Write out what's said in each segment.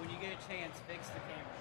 When you get a chance, fix the camera.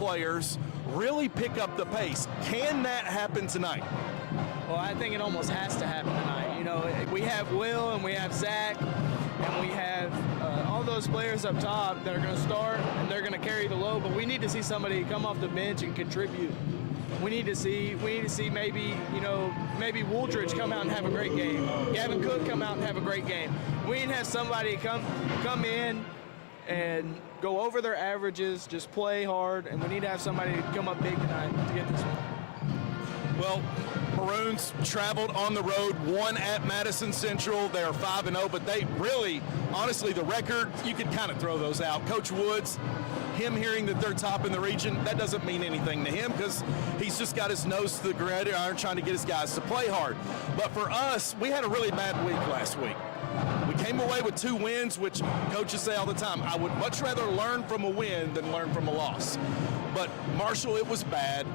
players really pick up the pace. Can that happen tonight? Well, I think it almost has to happen tonight. You know, we have Will and we have Zach and we have all those players up top that are going to start and they're going to carry the load, but we need to see somebody come off the bench and contribute. We need to see maybe, you know, maybe Wooldridge come out and have a great game. Gavin Cook come out and have a great game. We need to have somebody come in and go over their averages, just play hard, and we need to have somebody come up big tonight to get this one. Well, Maroons traveled on the road, won at Madison Central. They are 5-0, but they really, honestly, the record, you could kind of throw those out. Coach Woods, him hearing that they're top in the region, that doesn't mean anything to him because he's just got his nose to the gridiron trying to get his guys to play hard. But for us, we had a really bad week last week. We came away with 2 wins, which coaches say all the time, I would much rather learn from a win than learn from a loss. But Marshall, it was bad.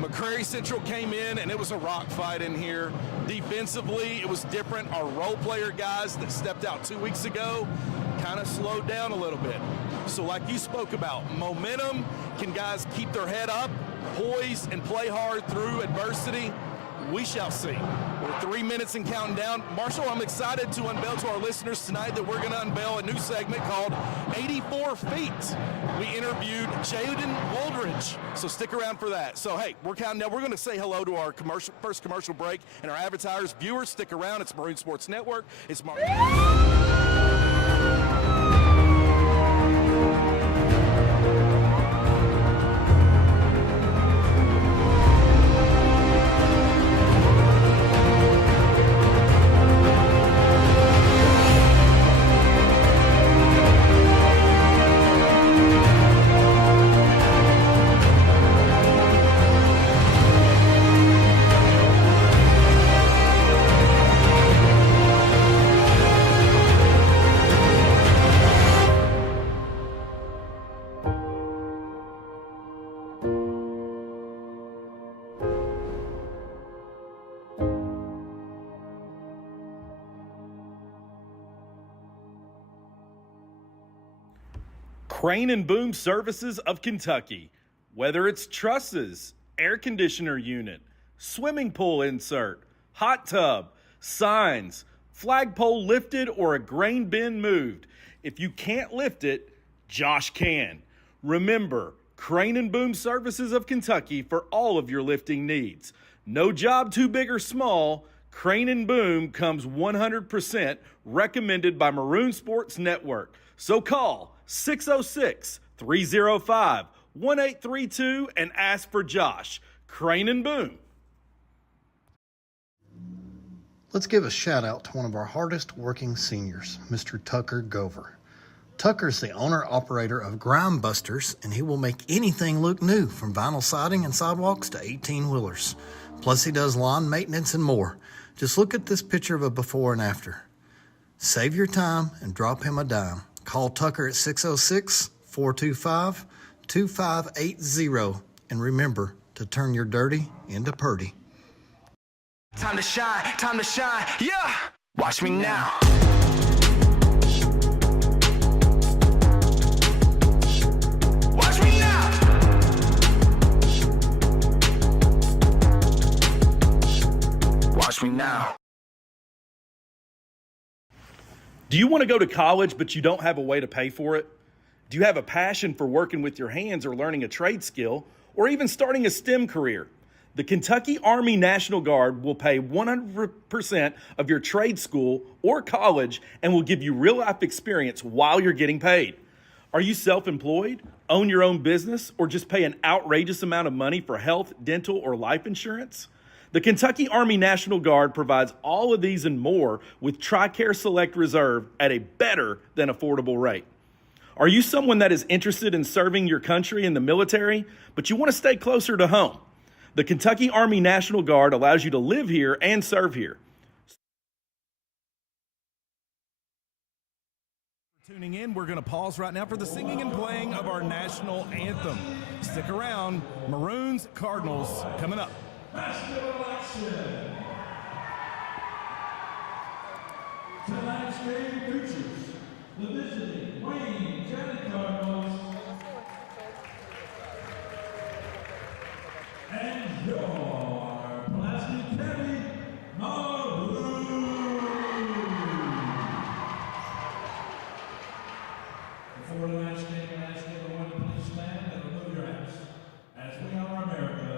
McCrary Central came in, and it was a rock fight in here. Defensively, it was different. Our role player guys that stepped out 2 weeks ago kind of slowed down a little bit. So like you spoke about, momentum, can guys keep their head up, poise, and play hard through adversity? We shall see. We're 3 minutes and counting down. Marshall, I'm excited to unveil to our listeners tonight that we're going to unveil a new segment called 84 Feet. We interviewed Jaden Wooldridge, so stick around for that. So, hey, we're counting down. We're going to say hello to our first commercial break, and our advertisers, viewers, stick around. It's Maroon Sports Network. It's Mark. Crane and Boom Services of Kentucky. Whether it's trusses, air conditioner unit, swimming pool insert, hot tub, signs, flagpole lifted, or a grain bin moved, if you can't lift it, Josh can. Remember, Crane and Boom Services of Kentucky for all of your lifting needs. No job too big or small. Crane and Boom comes 100% recommended by Maroon Sports Network. So call 606-305-1832 and ask for Josh. Crane and Boom. Let's give a shout out to one of our hardest working seniors, Mr. Tucker Gover. Tucker's the owner-operator of Grime Busters, and he will make anything look new, from vinyl siding and sidewalks to 18-wheelers. Plus, he does lawn maintenance and more. Just look at this picture of a before and after. Save your time and drop him a dime. Call Tucker at 606-425-2580. And remember to turn your dirty into purty. Time to shine, yeah! Watch me now. Watch me now! Watch me now. Do you want to go to college but you don't have a way to pay for it? Do you have a passion for working with your hands or learning a trade skill or even starting a STEM career? The Kentucky Army National Guard will pay 100% of your trade school or college and will give you real-life experience while you're getting paid. Are you self-employed, own your own business, or just pay an outrageous amount of money for health, dental, or life insurance? The Kentucky Army National Guard provides all of these and more with TRICARE Select Reserve at a better than affordable rate. Are you someone that is interested in serving your country in the military, but you want to stay closer to home? The Kentucky Army National Guard allows you to live here and serve here. Tuning in, we're going to pause right now for the singing and playing of our national anthem. Stick around. Maroons Cardinals coming up. Tonight's game features the visiting Wayne County Cardinals your Pulaski County Maroons. Before tonight's game, I ask everyone to please stand and remove your hats as we honor America.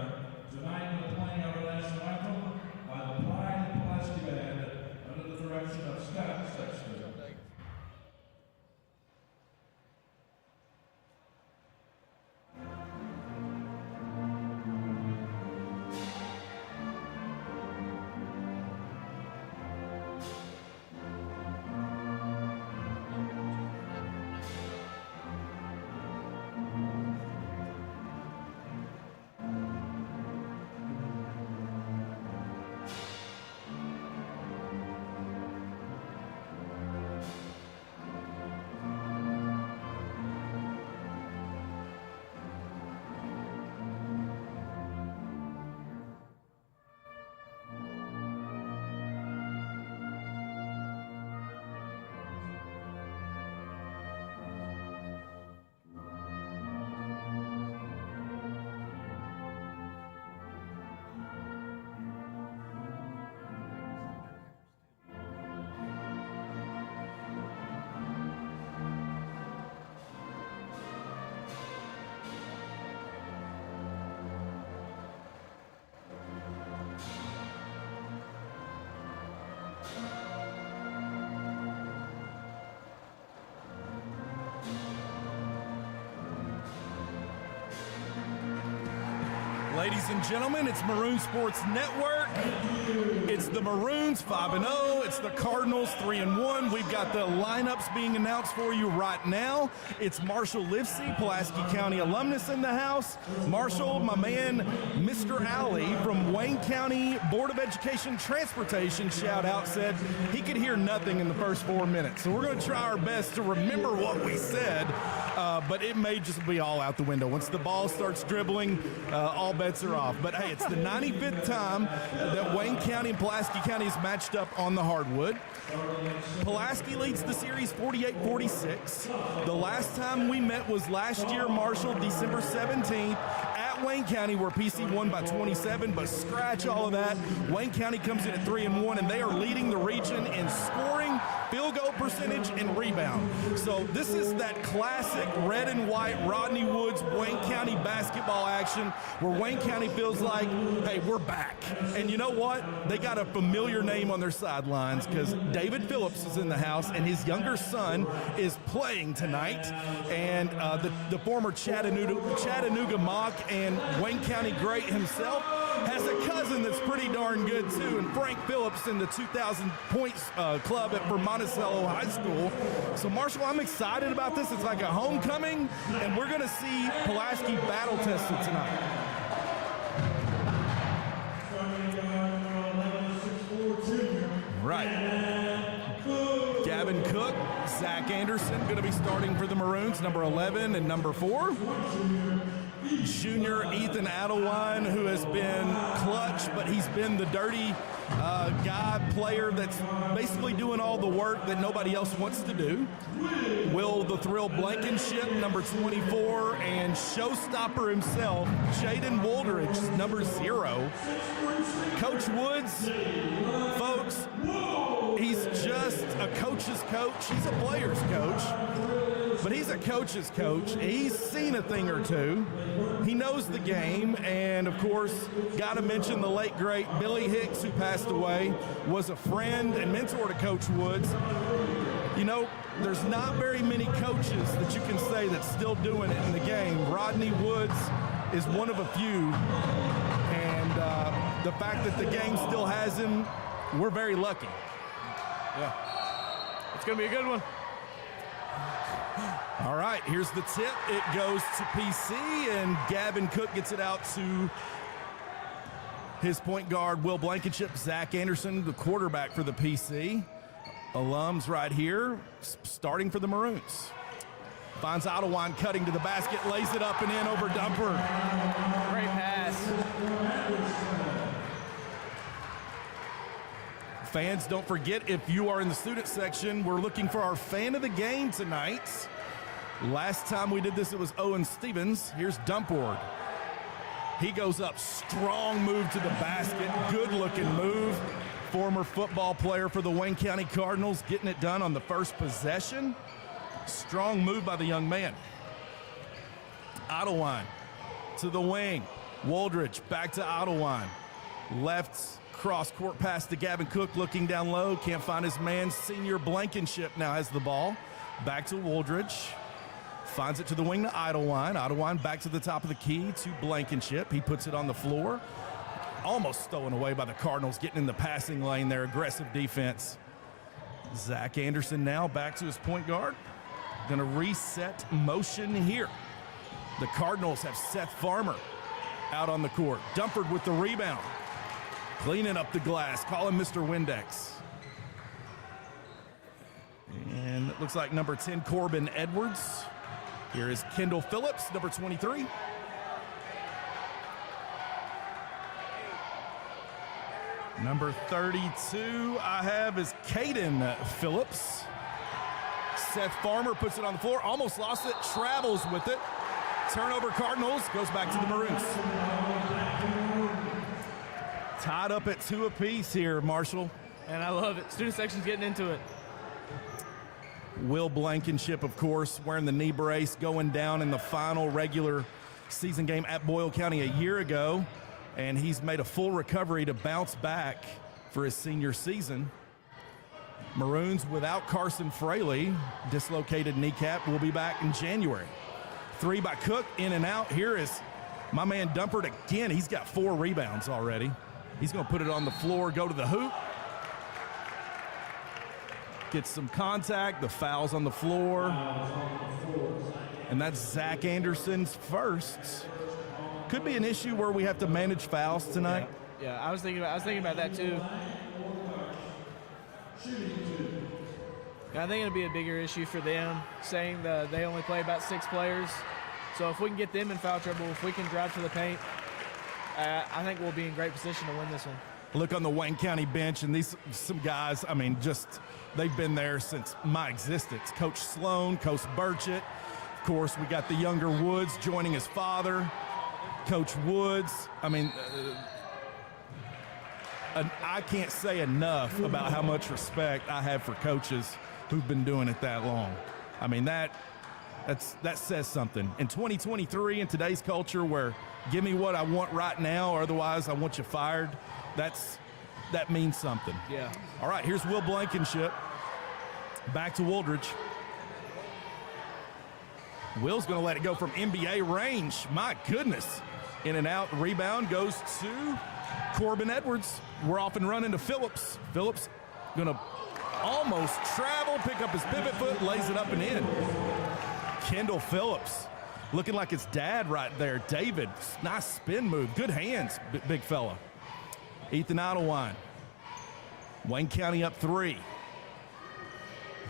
Tonight, we're playing our national anthem by the Pride Pulaski Band under the direction of Scott Sexton. Ladies and gentlemen, it's Maroon Sports Network. It's the Maroons 5-0. It's the Cardinals 3-1. We've got the lineups being announced for you right now. It's Marshall Livesey, Pulaski County alumnus in the house. Marshall, my man, Mr. Alley from Wayne County Board of Education Transportation, shout out, said he could hear nothing in the first 4 minutes. So we're going to try our best to remember what we said, but it may just be all out the window. Once the ball starts dribbling, all bets are off. But hey, it's the 95th time that Wayne County and Pulaski County has matched up on the hardwood. Pulaski leads the series 48-46. The last time we met was last year, Marshall, December 17th at Wayne County, where PC won by 27, but scratch all of that. Wayne County comes in at 3-1, and they are leading the region in scoring, field goal percentage, and rebound. So this is that classic red and white Rodney Woods Wayne County basketball action where Wayne County feels like, hey, we're back. And you know what? They got a familiar name on their sidelines because David Phillips is in the house, and his younger son is playing tonight. And the former Chattanooga Mock and Wayne County great himself has a cousin that's pretty darn good too, and Frank Phillips in the 2,000 points club for Monticello High School. So Marshall, I'm excited about this. It's like a homecoming, and we're going to see Pulaski battle tested tonight. Right. Gavin Cook, Zach Anderson going to be starting for the Maroons, number 11 and number 4. Junior Ethan Adelwine, who has been clutch, but he's been the dirty guy player that's basically doing all the work that nobody else wants to do. Will the Thrill Blankenship, number 24, and showstopper himself, Jaden Woldridge, number 0. Coach Woods, folks, he's just a coach's coach. He's a player's coach, but he's a coach's coach. He's seen a thing or two. He knows the game, and of course, got to mention the late, great Billy Hicks, who passed away, was a friend and mentor to Coach Woods. You know, there's not very many coaches that you can say that's still doing it in the game. Rodney Woods is one of a few, and the fact that the game still has him, we're very lucky. Yeah. It's going to be a good one. All right, here's the tip. It goes to PC, and Gavin Cook gets it out to his point guard, Will Blankenship. Zach Anderson, the quarterback for the PC. Alums right here, starting for the Maroons. Finds Adelwine cutting to the basket, lays it up and in over Dumper. Great pass. Fans, don't forget, if you are in the student section, we're looking for our fan of the game tonight. Last time we did this, it was Owen Stevens. Here's Dumpward. He goes up, strong move to the basket, good-looking move. Former football player for the Wayne County Cardinals getting it done on the first possession. Strong move by the young man. Ottawine to the wing. Woldridge back to Ottawine. Left cross-court pass to Gavin Cook looking down low. Can't find his man. Senior Blankenship now has the ball. Back to Woldridge. Finds it to the wing to Ottawine. Ottawine back to the top of the key to Blankenship. He puts it on the floor. Almost stolen away by the Cardinals, getting in the passing lane there. Aggressive defense. Zach Anderson now back to his point guard. Going to reset motion here. The Cardinals have Seth Farmer out on the court. Dumford with the rebound. Cleaning up the glass, calling Mr. Windex. And it looks like number 10, Corbin Edwards. Here is Kendall Phillips, number 23. Number 32 I have is Caden Phillips. Seth Farmer puts it on the floor, almost lost it, travels with it. Turnover Cardinals, goes back to the Maroons. Tied up at 2 apiece here, Marshall. And I love it. Student section's getting into it. Will Blankenship, of course, wearing the knee brace, going down in the final regular season game at Boyle County a year ago. And he's made a full recovery to bounce back for his senior season. Maroons without Carson Fraley, dislocated kneecap, will be back in January. 3 by Cook, in and out. Here is my man Dumpert again. He's got 4 rebounds already. He's going to put it on the floor, go to the hoop. Gets some contact, the foul's on the floor. And that's Zach Anderson's first. Could be an issue where we have to manage fouls tonight. Yeah, I was thinking about that too. I think it'll be a bigger issue for them, saying that they only play about 6 players. So if we can get them in foul trouble, if we can drive to the paint, I think we'll be in great position to win this one. Look on the Wayne County bench, and some guys, I mean, just they've been there since my existence. Coach Sloan, Coach Burchett. Of course, we got the younger Woods joining his father. Coach Woods, I mean, I can't say enough about how much respect I have for coaches who've been doing it that long. I mean, that says something. In 2023, in today's culture where give me what I want right now, or otherwise I want you fired, that means something. Yeah. All right, here's Will Blankenship. Back to Woldridge. Will's going to let it go from NBA range. My goodness. In and out. Rebound goes to Corbin Edwards. We're off and running to Phillips. Phillips going to almost travel, pick up his pivot foot, lays it up and in. Kendall Phillips looking like his dad right there. David, nice spin move. Good hands, big fella. Ethan Ottawine. Wayne County up 3.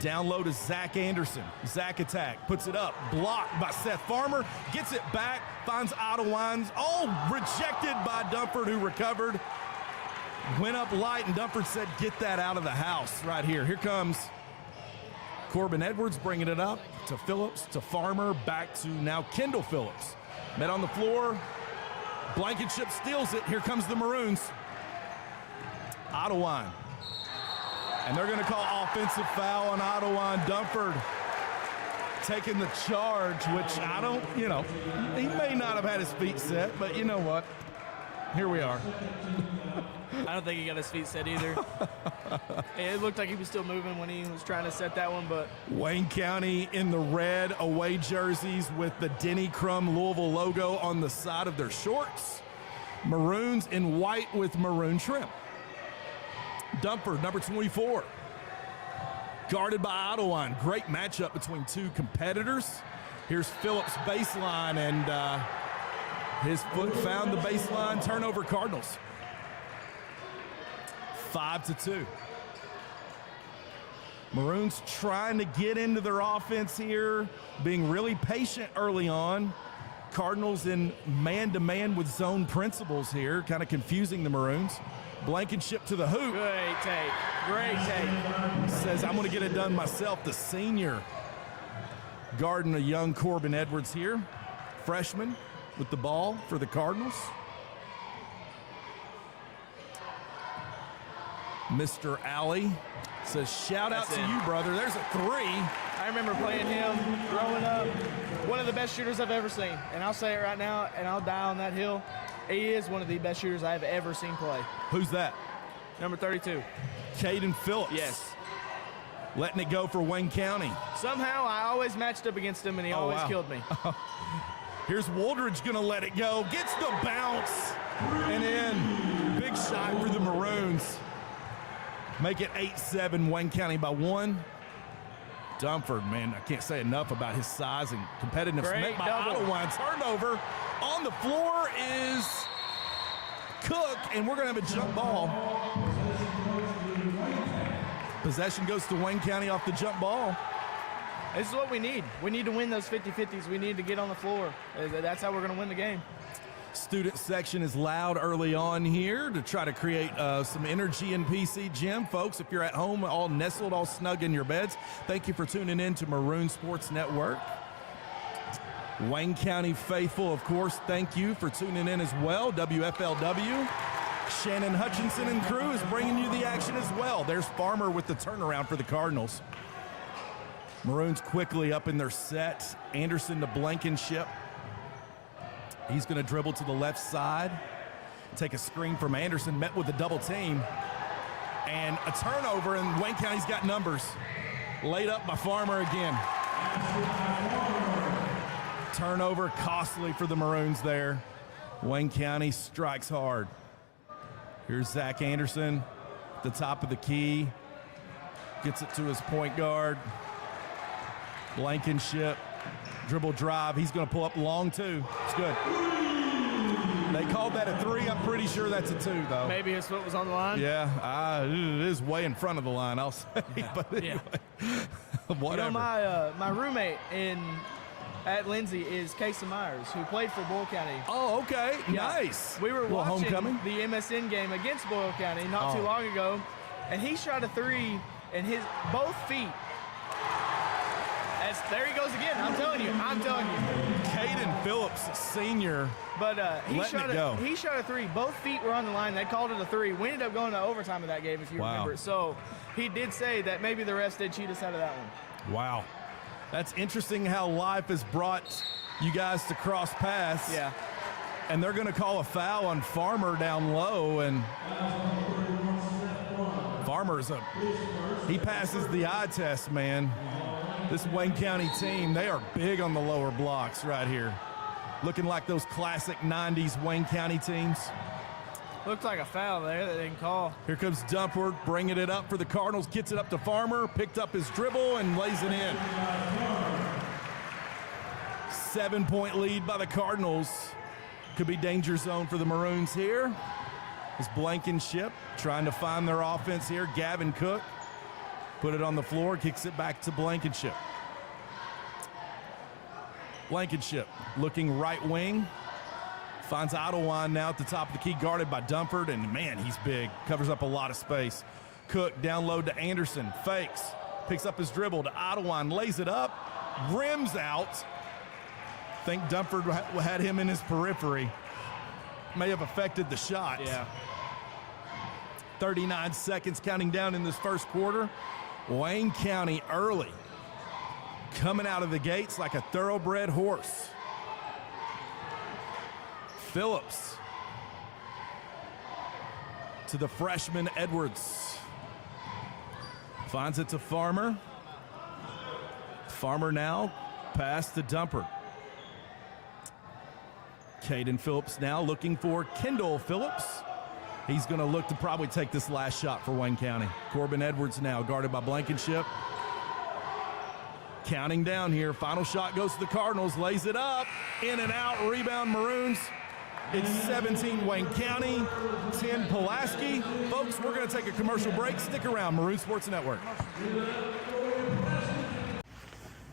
Down low to Zach Anderson. Zach attack, puts it up, blocked by Seth Farmer, gets it back, finds Ottawine's, rejected by Dumford, who recovered. Went up light, and Dumford said, get that out of the house right here. Here comes Corbin Edwards bringing it up to Phillips, to Farmer, back to now Kendall Phillips. Met on the floor. Blankenship steals it. Here comes the Maroons. Ottawine. And they're going to call offensive foul on Ottawine. Dumford taking the charge, which I don't, he may not have had his feet set, but you know what? Here we are. I don't think he got his feet set either. It looked like he was still moving when he was trying to set that one, but. Wayne County in the red away jerseys with the Denny Crum Louisville logo on the side of their shorts. Maroons in white with maroon trim. Dumford, number 24. Guarded by Ottawine. Great matchup between 2 competitors. Here's Phillips' baseline, and his foot found the baseline. Turnover Cardinals. 5-2. Maroons trying to get into their offense here, being really patient early on. Cardinals in man-to-man with zone principles here, kind of confusing the Maroons. Blankenship to the hoop. Great take. Great take. Says, I'm going to get it done myself. The senior guarding a young Corbin Edwards here. Freshman. with the ball for the Cardinals. Mr. Alley says, shout out to you, brother. There's a three. I remember playing him growing up. One of the best shooters I've ever seen. And I'll say it right now, and I'll die on that hill. He is one of the best shooters I've ever seen play. Who's that? Number 32. Caden Phillips. Yes. Letting it go for Wayne County. Somehow I always matched up against him, and he always killed me. Here's Woldridge going to let it go. Gets the bounce. And in. Big shot for the Maroons. Make it 8-7, Wayne County by 1. Dunford, man, I can't say enough about his size and competitiveness. Great Met by double. Ottawa. Turnover. On the floor is Cook, and we're going to have a jump ball. Possession goes to Wayne County off the jump ball. This is what we need. We need to win those 50-50s. We need to get on the floor. That's how we're going to win the game. Student section is loud early on here to try to create some energy in PC Gym. Folks, if you're at home all nestled, all snug in your beds, thank you for tuning in to Maroon Sports Network. Wayne County faithful, of course, thank you for tuning in as well. WFLW. Shannon Hutchinson and crew is bringing you the action as well. There's Farmer with the turnaround for the Cardinals. Maroons quickly up in their set. Anderson to Blankenship. He's going to dribble to the left side. Take a screen from Anderson, met with a double team. And a turnover, and Wayne County's got numbers. Laid up by Farmer again. Turnover costly for the Maroons there. Wayne County strikes hard. Here's Zach Anderson, at the top of the key. Gets it to his point guard. Blankenship. Dribble drive. He's going to pull up long, too. It's good. They called that a 3. I'm pretty sure that's a 2, though. Maybe his foot was on the line. Yeah, it is way in front of the line, I'll say. But anyway, whatever. You know, my roommate at Lindsay is Casey Myers, who played for Boyle County. Oh, okay. Yeah. Nice. We were Little watching homecoming. the MSN game against Boyle County not too long ago, and he shot a 3, and his both feet. There he goes again. I'm telling you. Caden Phillips, senior. But he shot a 3. Both feet were on the line. They called it a 3. We ended up going to overtime in that game, if you remember. So he did say that maybe the refs did cheat us out of that one. Wow. That's interesting how life has brought you guys to cross paths. Yeah. And they're going to call a foul on Farmer down low. And Farmer's he passes the eye test, man. This Wayne County team, they are big on the lower blocks right here. Looking like those classic 90s Wayne County teams. Looked like a foul there that they didn't call. Here comes Dumpert, bringing it up for the Cardinals. Gets it up to Farmer, picked up his dribble, and lays it in. 7-point lead by the Cardinals. Could be danger zone for the Maroons here. It's Blankenship trying to find their offense here. Gavin Cook. Put it on the floor, kicks it back to Blankenship. Blankenship looking right wing. Finds Ottawa now at the top of the key, guarded by Dumford, and man, he's big. Covers up a lot of space. Cook down low to Anderson, fakes. Picks up his dribble to Ottawa and lays it up. Rims out. Think Dumford had him in his periphery. May have affected the shot. Yeah. 39 seconds counting down in this first quarter. Wayne County early, coming out of the gates like a thoroughbred horse. Phillips to the freshman Edwards. Finds it to Farmer. Farmer now pass to Dumper. Caden Phillips now looking for Kendall Phillips. He's going to look to probably take this last shot for Wayne County. Corbin Edwards now guarded by Blankenship. Counting down here. Final shot goes to the Cardinals. Lays it up. In and out. Rebound Maroons. It's 17 Wayne County, 10 Pulaski. Folks, we're going to take a commercial break. Stick around. Maroon Sports Network.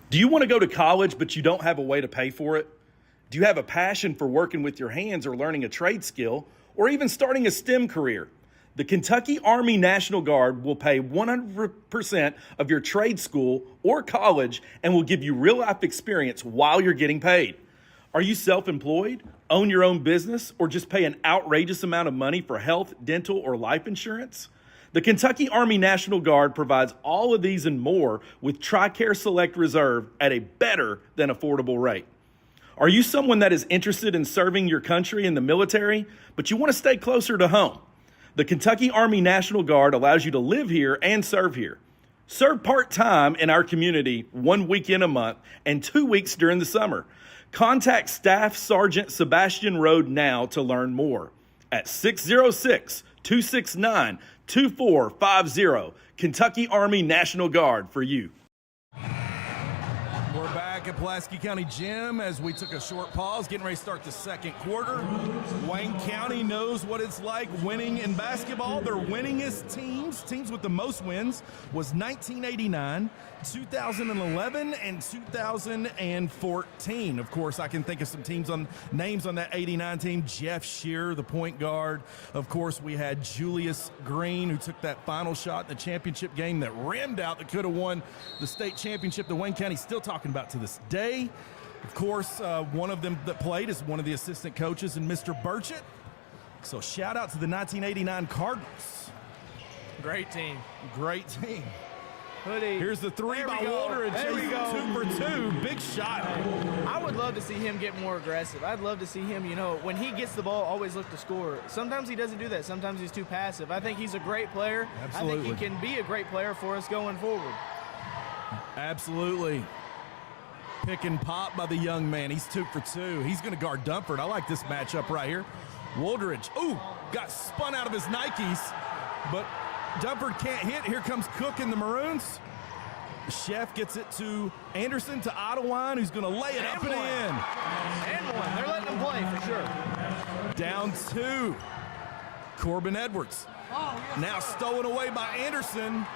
Do you want to go to college but you don't have a way to pay for it? Do you have a passion for working with your hands or learning a trade skill? Or even starting a STEM career? The Kentucky Army National Guard will pay 100% of your trade school or college and will give you real-life experience while you're getting paid. Are you self-employed, own your own business, or just pay an outrageous amount of money for health, dental, or life insurance? The Kentucky Army National Guard provides all of these and more with TRICARE Select Reserve at a better than affordable rate. Are you someone that is interested in serving your country in the military, but you want to stay closer to home? The Kentucky Army National Guard allows you to live here and serve here. Serve part-time in our community 1 weekend a month and 2 weeks during the summer. Contact Staff Sergeant Sebastian Rode now to learn more at 606-269-2450. Kentucky Army National Guard for you. We're back at Pulaski County Gym as we took a short pause, getting ready to start the second quarter. Wayne County knows what it's like winning in basketball. Their winningest teams with the most wins, was 1989, 2011, and 2014. Of course, I can think of some names on that 89 team. Jeff Shearer, the point guard. Of course, we had Julius Green, who took that final shot in the championship game that rimmed out, that could have won the state championship that Wayne County still talking about to this day. Of course, one of them that played is one of the assistant coaches, and Mr. Burchett. So shout out to the 1989 Cardinals. Great team. Great team. Hoodie. Here's the three There by we go. Walter. There we go. 2 for 2. Big shot. I would love to see him get more aggressive. I'd love to see him, when he gets the ball, always look to score. Sometimes he doesn't do that. Sometimes he's too passive. I think he's a great player. Absolutely. I think he can be a great player for us going forward. Absolutely. Pick and pop by the young man. He's 2 for 2. He's going to guard Dunford. I like this matchup right here. Woldridge, got spun out of his Nikes, but Dunford can't hit. Here comes Cook in the Maroons. Chef gets it to Anderson, to Ottawine, who's going to lay it up and in. And one. They're letting him play for sure. Down 2. Corbin Edwards. Now stolen away by Anderson.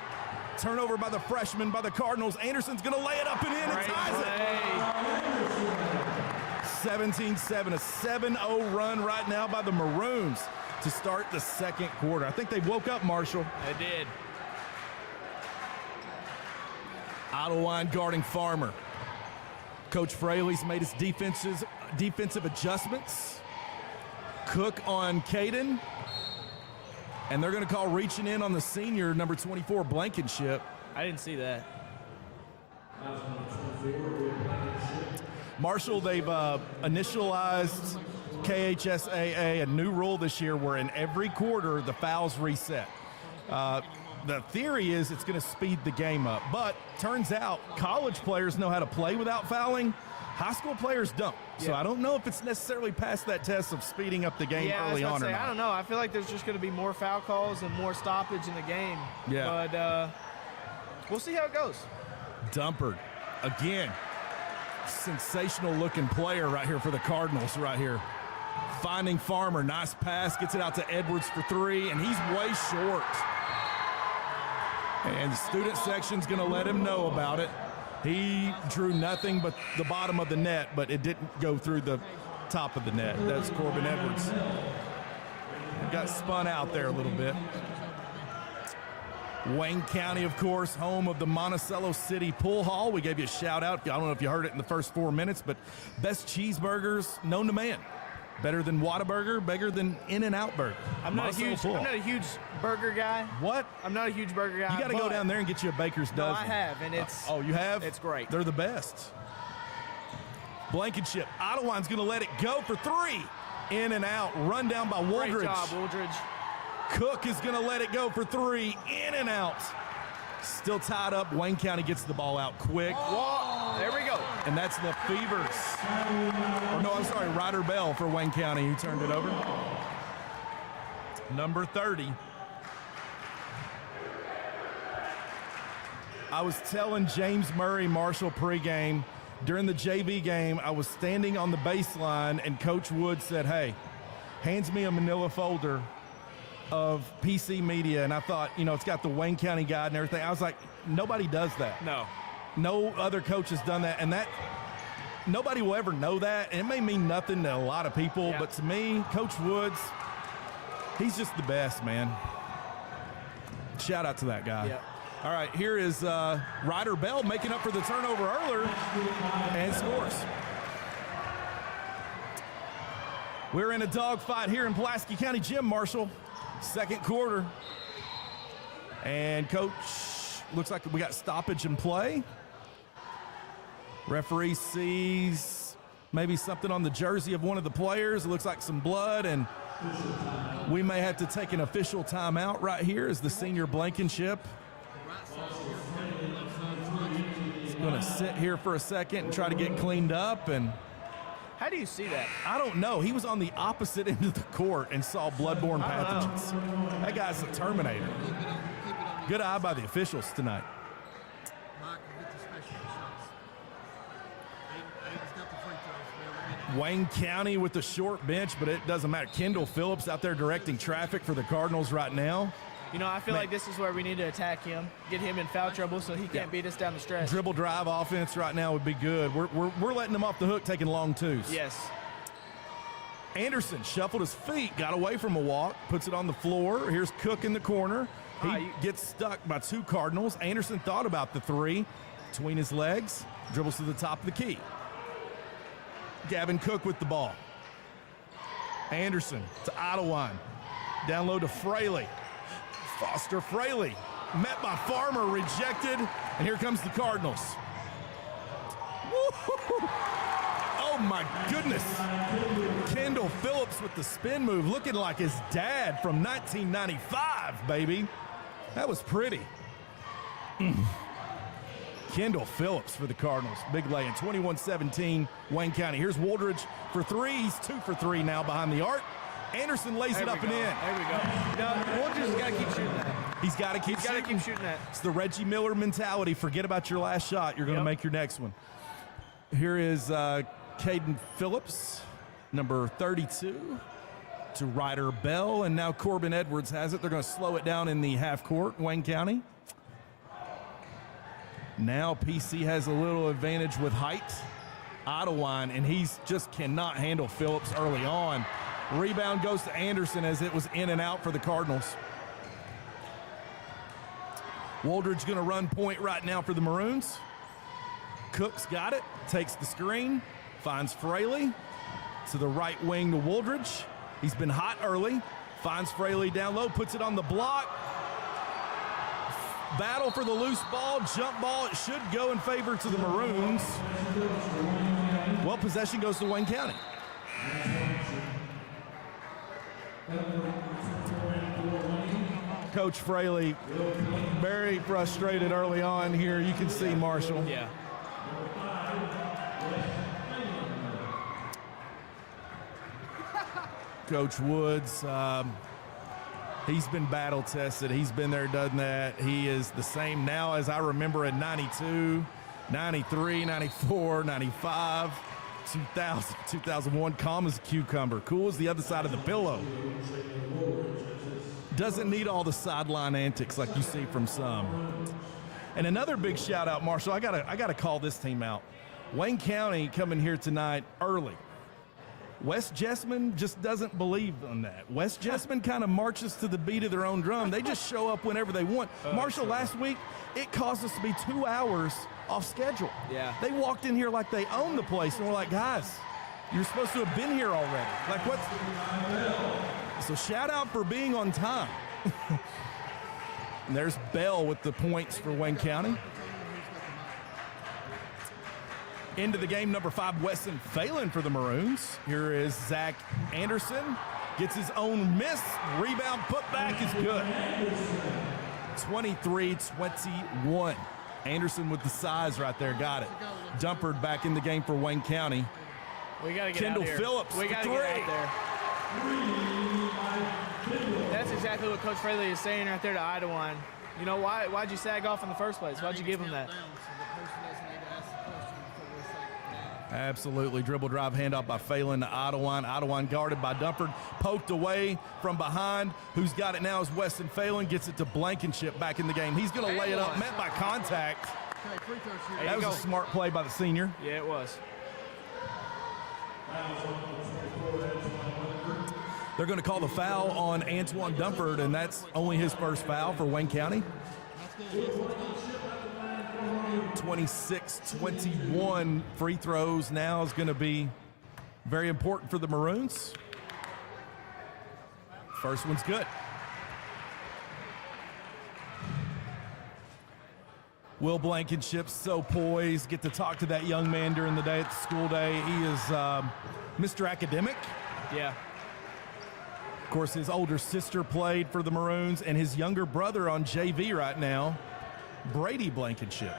Turnover by the freshman, by the Cardinals. Anderson's going to lay it up and in and ties it. 17-7, a 7-0 run right now by the Maroons to start the second quarter. I think they woke up, Marshall. They did. Ottawine guarding Farmer. Coach Fraley's made his defensive adjustments. Cook on Caden. And they're going to call reaching in on the senior, number 24, Blankenship. I didn't see that. Marshall, they've initialized KHSAA, a new rule this year where in every quarter the fouls reset. The theory is it's going to speed the game up, but turns out college players know how to play without fouling. High school players don't. So I don't know if it's necessarily passed that test of speeding up the game early on or not. I don't know. I feel like there's just going to be more foul calls and more stoppage in the game. Yeah. But we'll see how it goes. Dumpert, again, sensational looking player right here for the Cardinals right here. Finding Farmer, nice pass, gets it out to Edwards for 3, and he's way short. And the student section's going to let him know about it. He drew nothing but the bottom of the net, but it didn't go through the top of the net. That's Corbin Edwards. Got spun out there a little bit. Wayne County, of course, home of the Monticello City Pool Hall. We gave you a shout out. I don't know if you heard it in the first 4 minutes, but best cheeseburgers known to man. Better than Whataburger, bigger than In-N-Out Burger. I'm not a huge burger guy. What? I'm not a huge burger guy. You got to go down there and get you a Baker's dozen. No, I have, and it's. Oh, you have? It's great. They're the best. Blankenship. Ottawine's going to let it go for 3. In and out. Run down by Woldridge. Great job, Woldridge. Cook is going to let it go for 3. In and out. Still tied up. Wayne County gets the ball out quick. There we go. And that's the Fevers. Or no, I'm sorry, Ryder Bell for Wayne County who turned it over. Number 30. I was telling James Murray, Marshall, pregame, during the JV game, I was standing on the baseline and Coach Wood said, hey, hands me a manila folder of PC media. And I thought, it's got the Wayne County guide and everything. I was like, nobody does that. No other coach has done that. And that nobody will ever know that. And it may mean nothing to a lot of people, but to me, Coach Woods, he's just the best, man. Shout out to that guy. Yep. All right, here is Ryder Bell making up for the turnover earlier and scores. We're in a dogfight here in Pulaski County Gym, Marshall. Second quarter. And coach, looks like we got stoppage in play. Referee sees maybe something on the jersey of one of the players. It looks like some blood, and we may have to take an official timeout right here as the senior Blankenship is going to sit here for a second and try to get cleaned up. And How do you see that? I don't know. He was on the opposite end of the court and saw bloodborne pathogens. That guy's a Terminator. Good eye by the officials tonight. Wayne County with the short bench, but it doesn't matter. Kendall Phillips out there directing traffic for the Cardinals right now. You know, I feel like this is where we need to attack him, get him in foul trouble so he can't beat us down the stretch. Dribble drive offense right now would be good. We're letting them off the hook, taking long twos. Yes. Anderson shuffled his feet, got away from a walk, puts it on the floor. Here's Cook in the corner. He gets stuck by two Cardinals. Anderson thought about the three between his legs, dribbles to the top of the key. Gavin Cook with the ball. Anderson to Idlewind. Down low to Fraley. Foster Fraley met by Farmer, rejected, and here comes the Cardinals. Woo-hoo-hoo. Oh my goodness. Kendall Phillips with the spin move, looking like his dad from 1995, baby. That was pretty. Kendall Phillips for the Cardinals. Big lay-in, 21-17, Wayne County. Here's Woldridge for three. He's 2 for 3 now behind the arc. Anderson lays it up and in. There we go. No, Woldridge has got to keep shooting that. He's got to keep shooting that. It's the Reggie Miller mentality. Forget about your last shot. You're going to make your next one. Here is Caden Phillips, number 32, to Ryder Bell. And now Corbin Edwards has it. They're going to slow it down in the half court, Wayne County. Now PC has a little advantage with height. Idlewind, and he's just cannot handle Phillips early on. Rebound goes to Anderson as it was in and out for the Cardinals. Woldridge going to run point right now for the Maroons. Cook's got it, takes the screen, finds Fraley to the right wing to Woldridge. He's been hot early, finds Fraley down low, puts it on the block. Battle for the loose ball, jump ball. It should go in favor to the Maroons. Well, possession goes to Wayne County. Coach Fraley very frustrated early on here. You can see Marshall. Yeah. Coach Woods, he's been battle tested. He's been there, done that. He is the same now as I remember in 92, 93, 94, 95, 2000, 2001. Calm as a cucumber. Cool as the other side of the pillow. Doesn't need all the sideline antics like you see from some. And another big shout out, Marshall. I gotta call this team out. Wayne County coming here tonight early. West Jessamine just doesn't believe in that. West Jessamine kind of marches to the beat of their own drum. They just show up whenever they want. Marshall, last week, it caused us to be 2 hours off schedule. Yeah. They walked in here like they own the place, and we're like, guys, you're supposed to have been here already. Like, what's... So shout out for being on time. And there's Bell with the points for Wayne County. Into the game, number 5, Weston Phelan for the Maroons. Here is Zach Anderson. Gets his own miss. Rebound, put back is good. 23-21. Anderson with the size right there. Got it. Dumpered back in the game for Wayne County. We got to get Kendall out here. Phillips. We got to get out there. That's exactly what Coach Fraley is saying right there to Idlewind. You know, why'd you sag off in the first place? Why'd you give him that? Absolutely. Dribble drive handoff by Phelan to Idlewind. Idlewind guarded by Dumford. Poked away from behind. Who's got it now is Weston Phelan. Gets it to Blankenship back in the game. He's going to lay it up. Met by contact. That was a smart play by the senior. Yeah, it was. They're going to call the foul on Antoine Dumford, and that's only his first foul for Wayne County. 26-21 free throws now is going to be very important for the Maroons. First one's good. Will Blankenship so poised. Get to talk to that young man during the day at the school day. He is Mr. Academic. Yeah. Of course, his older sister played for the Maroons, and his younger brother on JV right now, Brady Blankenship.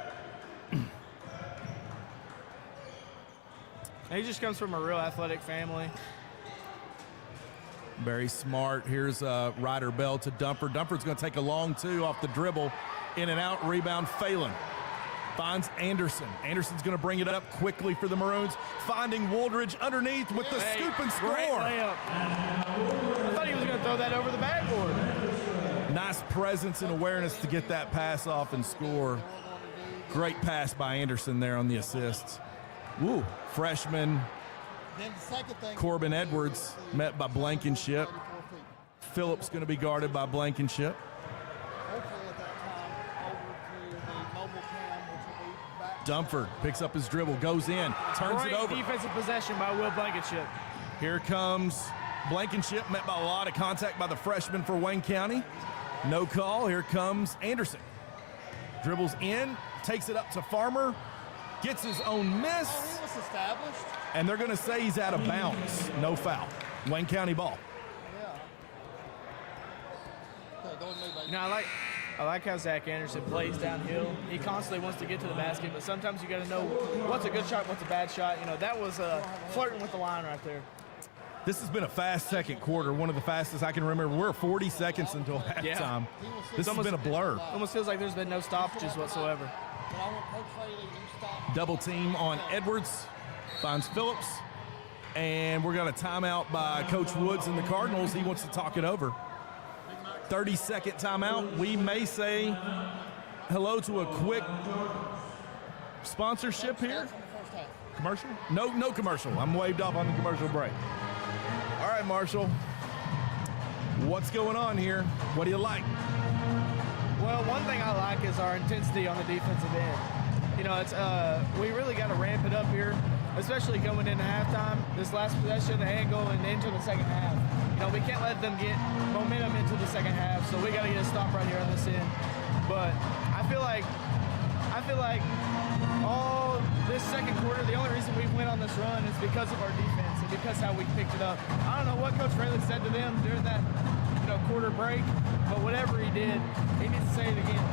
And he just comes from a real athletic family. Very smart. Here's Ryder Bell to Dumford. Dumford's going to take a long two off the dribble. In and out, rebound, Phelan. Finds Anderson. Anderson's going to bring it up quickly for the Maroons. Finding Wooldridge underneath with the scoop and score. Great layup. I thought he was going to throw that over the backboard. Nice presence and awareness to get that pass off and score. Great pass by Anderson there on the assist. Woo. Freshman Corbin Edwards met by Blankenship. Phillips going to be guarded by Blankenship. Dumford picks up his dribble, goes in, turns it over. Defensive possession by Will Blankenship. Here comes Blankenship, met by a lot of contact by the freshman for Wayne County. No call. Here comes Anderson. Dribbles in, takes it up to Farmer, gets his own miss. And they're going to say he's out of bounds. No foul. Wayne County ball. You know, I like how Zach Anderson plays downhill. He constantly wants to get to the basket, but sometimes you got to know what's a good shot, what's a bad shot. You know, that was flirting with the line right there. This has been a fast second quarter, one of the fastest I can remember. We're 40 seconds until halftime. Yeah. This has been a blur. Almost feels like there's been no stoppages whatsoever. Double team on Edwards. Finds Phillips. And we're going to timeout by Coach Woods and the Cardinals. He wants to talk it over. 30-second timeout. We may say hello to a quick sponsorship here. Commercial? No commercial. I'm waved off on the commercial break. All right, Marshall. What's going on here? What do you like? Well, one thing I like is our intensity on the defensive end. You know, it's we really got to ramp it up here, especially going into halftime, this last possession and going into the second half. You know, we can't let them get momentum into the second half, so we got to get a stop right here on this end. But I feel like all this second quarter, the only reason we went on this run is because of our defense and because how we picked it up. I don't know what Coach Fraley said to them during that, quarter break, but whatever he did, he needs to say it again.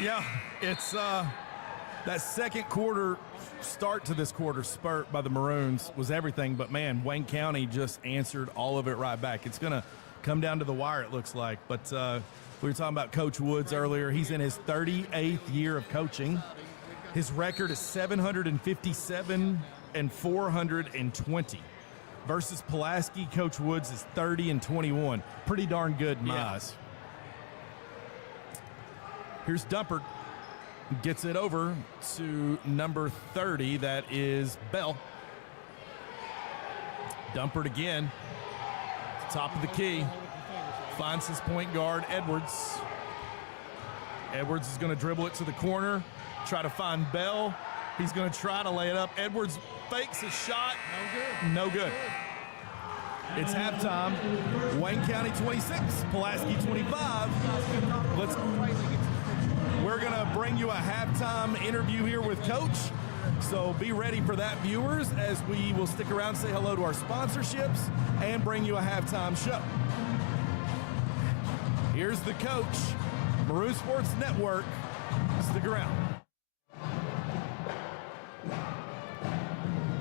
Yeah, it's that second quarter start to this quarter spurt by the Maroons was everything, but man, Wayne County just answered all of it right back. It's going to come down to the wire, it looks like. But we were talking about Coach Woods earlier. He's in his 38th year of coaching. His record is 757 and 420. Versus Pulaski, Coach Woods is 30-21. Pretty darn good in my eyes. Here's Dumford. Gets it over to number 30. That is Bell. Dumford again. Top of the key. Finds his point guard, Edwards. Edwards is going to dribble it to the corner. Try to find Bell. He's going to try to lay it up. Edwards fakes his shot. No good. It's halftime. Wayne County 26, Pulaski 25. We're going to bring you a halftime interview here with Coach. So be ready for that, viewers, as we will stick around and say hello to our sponsorships and bring you a halftime show. Here's the coach. Maroon Sports Network. Stick around.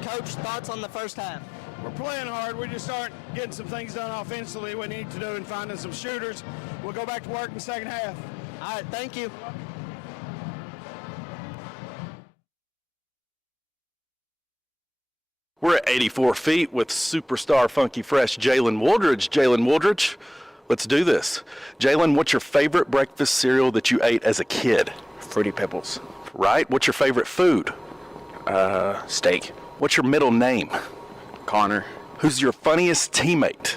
Coach, thoughts on the first half? We're playing hard. We just aren't getting some things done offensively we need to do and finding some shooters. We'll go back to work in the second half. All right, thank you. We're at 84 feet with superstar Funky Fresh Jalen Wooldridge. Jalen Wooldridge, let's do this. Jalen, what's your favorite breakfast cereal that you ate as a kid? Fruity Pebbles. Right. What's your favorite food? Steak. What's your middle name? Connor. Who's your funniest teammate?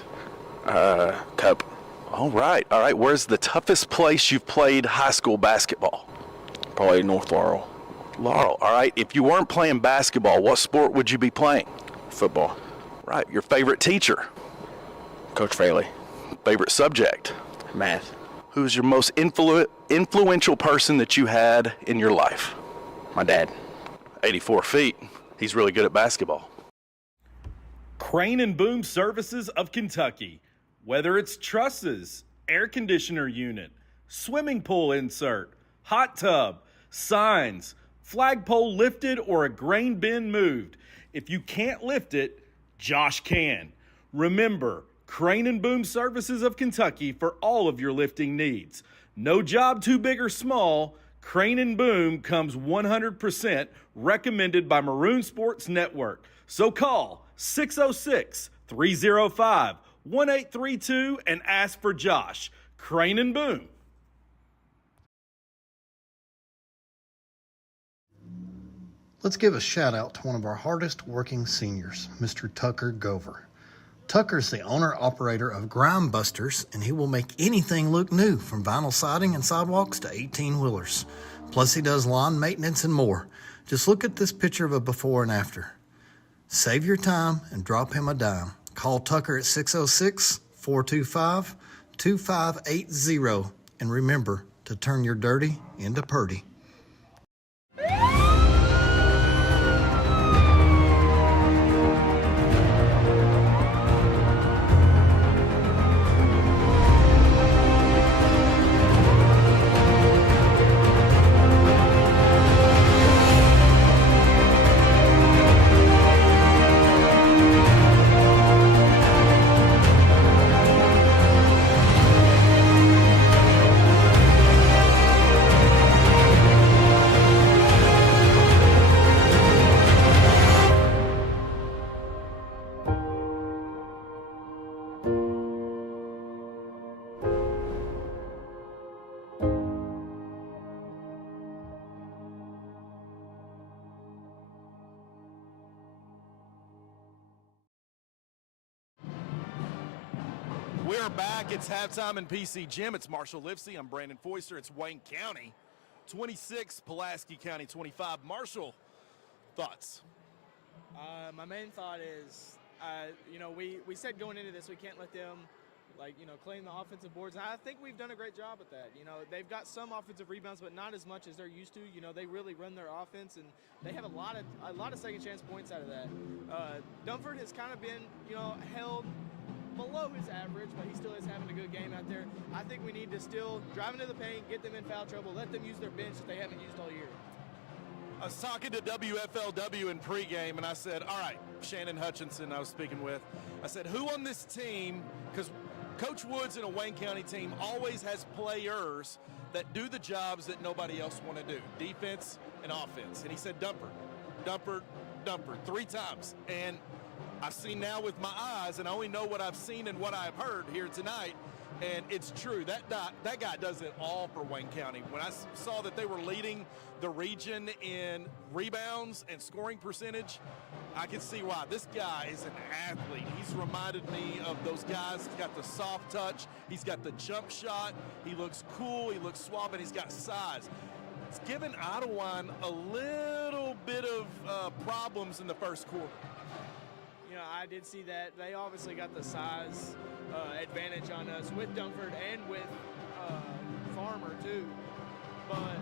Cup. All right. Where's the toughest place you've played high school basketball? Probably North Laurel. Laurel. All right. If you weren't playing basketball, what sport would you be playing? Football. Right. Your favorite teacher? Coach Fraley. Favorite subject? Math. Who's your most influential person that you had in your life? My dad. 84 feet. He's really good at basketball. Crane and Boom Services of Kentucky. Whether it's trusses, air conditioner unit, swimming pool insert, hot tub, signs, flagpole lifted, or a grain bin moved. If you can't lift it, Josh can. Remember, Crane and Boom Services of Kentucky for all of your lifting needs. No job too big or small. Crane and Boom comes 100% recommended by Maroon Sports Network. So call 606-305-1832 and ask for Josh. Crane and Boom. Let's give a shout out to one of our hardest working seniors, Mr. Tucker Gover. Tucker's the owner-operator of Grime Busters, and he will make anything look new, from vinyl siding and sidewalks to 18-wheelers. Plus, he does lawn maintenance and more. Just look at this picture of a before and after. Save your time and drop him a dime. Call Tucker at 606-425-2580. And remember to turn your dirty into purty. We're back. It's halftime in PC Gym. It's Marshall Livesey. I'm Brandon Foister. It's Wayne County 26, Pulaski County 25. Marshall, thoughts? My main thought is, we said going into this we can't let them, claim the offensive boards. And I think we've done a great job at that. They've got some offensive rebounds, but not as much as they're used to. They really run their offense, and they have a lot of second chance points out of that. Dunford has kind of been, held below his average, but he still is having a good game out there. I think we need to still drive into the paint, get them in foul trouble, let them use their bench that they haven't used all year. I was talking to WFLW in pregame, and I said, all right, Shannon Hutchinson I was speaking with. I said, who on this team, because Coach Woods in a Wayne County team always has players that do the jobs that nobody else want to do, defense and offense. And he said, Dumper, 3 times. And I've seen now with my eyes, and I only know what I've seen and what I've heard here tonight, and it's true. That guy does it all for Wayne County. When I saw that they were leading the region in rebounds and scoring percentage, I can see why. This guy is an athlete. He's reminded me of those guys. He's got the soft touch. He's got the jump shot. He looks cool. He looks suave, and he's got size. It's given Idlewild a little bit of problems in the first quarter. I did see that. They obviously got the size advantage on us with Dunford and with Farmer too. But,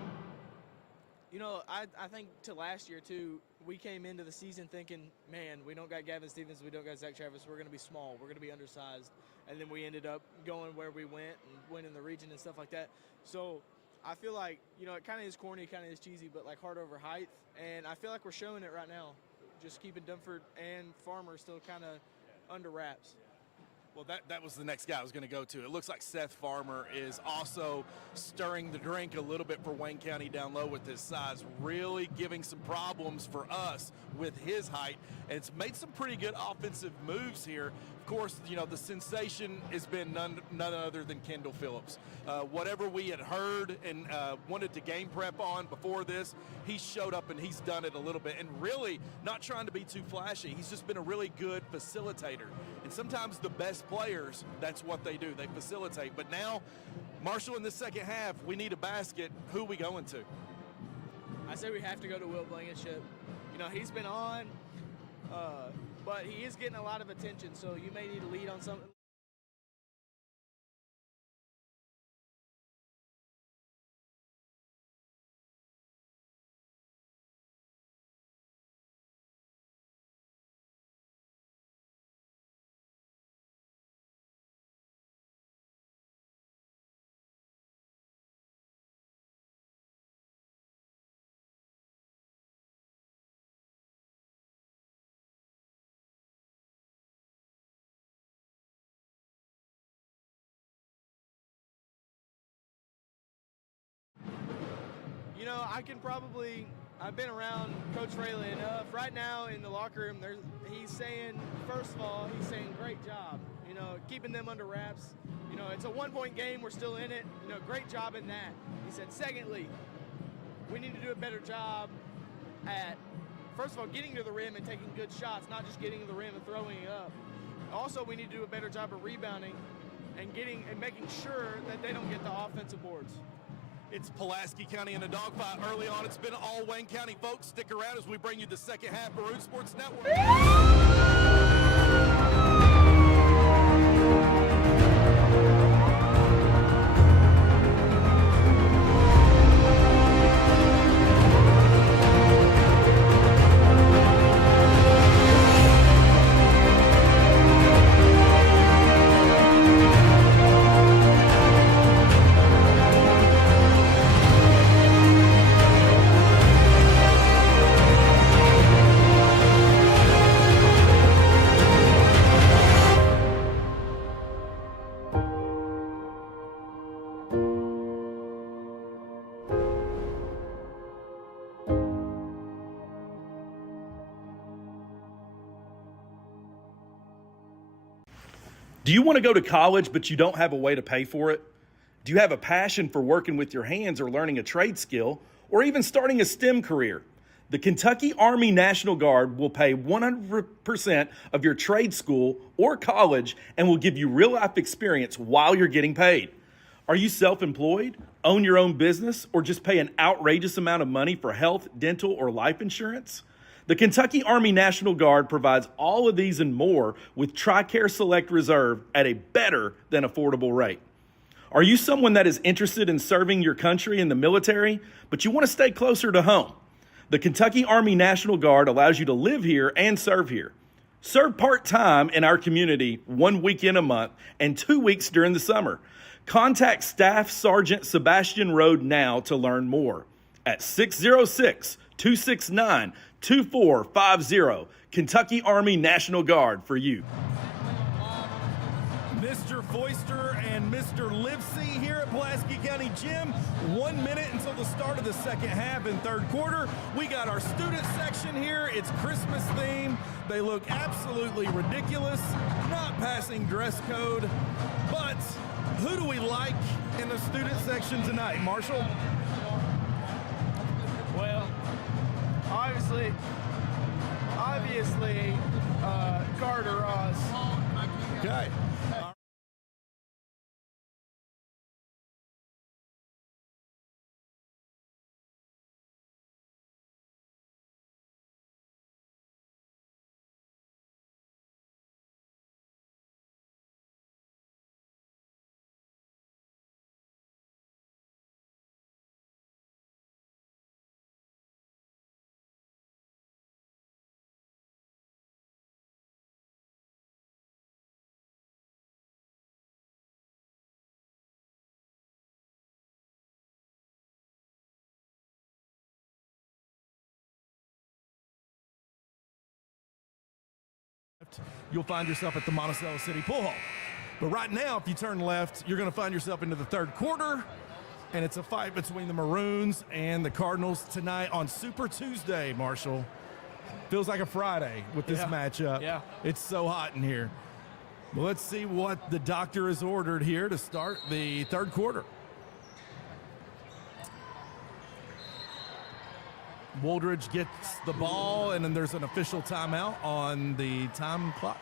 I think to last year too, we came into the season thinking, man, we don't got Gavin Stevens, we don't got Zach Travis, we're going to be small, we're going to be undersized. And then we ended up going where we went and winning the region and stuff like that. So I feel like, it kind of is corny, kind of is cheesy, but like heart over height. And I feel like we're showing it right now. Just keeping Dunford and Farmer still kind of under wraps. Well, that was the next guy I was going to go to. It looks like Seth Farmer is also stirring the drink a little bit for Wayne County down low with his size, really giving some problems for us with his height. And it's made some pretty good offensive moves here. Of course, the sensation has been none other than Kendall Phillips. Whatever we had heard and wanted to game prep on before this, he showed up and he's done it a little bit. And really not trying to be too flashy. He's just been a really good facilitator. And sometimes the best players, that's what they do. They facilitate. But now, Marshall, in the second half, we need a basket. Who are we going to? I say we have to go to Will Blankenship. He's been on, but he is getting a lot of attention, so you may need to lead on something. I've been around Coach Fraley enough. Right now in the locker room, he's saying great job, keeping them under wraps. It's a 1-point game. We're still in it. Great job in that. He said, secondly, we need to do a better job at, first of all, getting to the rim and taking good shots, not just getting to the rim and throwing it up. Also, we need to do a better job of rebounding and making sure that they don't get the offensive boards. It's Pulaski County in a dogfight early on. It's been all Wayne County folks. Stick around as we bring you the second half Maroon Sports Network. Do you want to go to college, but you don't have a way to pay for it? Do you have a passion for working with your hands or learning a trade skill, or even starting a STEM career? The Kentucky Army National Guard will pay 100% of your trade school or college and will give you real-life experience while you're getting paid. Are you self-employed, own your own business, or just pay an outrageous amount of money for health, dental, or life insurance? The Kentucky Army National Guard provides all of these and more with TRICARE Select Reserve at a better than affordable rate. Are you someone that is interested in serving your country in the military, but you want to stay closer to home? The Kentucky Army National Guard allows you to live here and serve here. Serve part-time in our community 1 weekend a month and 2 weeks during the summer. Contact Staff Sergeant Sebastian Rode now to learn more at 606-269-2450. Kentucky Army National Guard for you. Mr. Foister and Mr. Livesey here at Pulaski County Gym. 1 minute until the start of the second half and third quarter. We got our student section here. It's Christmas theme. They look absolutely ridiculous. Not passing dress code. But who do we like in the student section tonight, Marshall? Well, obviously, Carter Ross. Okay. You'll find yourself at the Monticello City Pool Hall. But right now, if you turn left, you're going to find yourself into the third quarter, and it's a fight between the Maroons and the Cardinals tonight on Super Tuesday, Marshall. Feels like a Friday with this matchup. Yeah. It's so hot in here. Well, let's see what the doctor has ordered here to start the third quarter. Woldridge gets the ball, and then there's an official timeout on the time clock.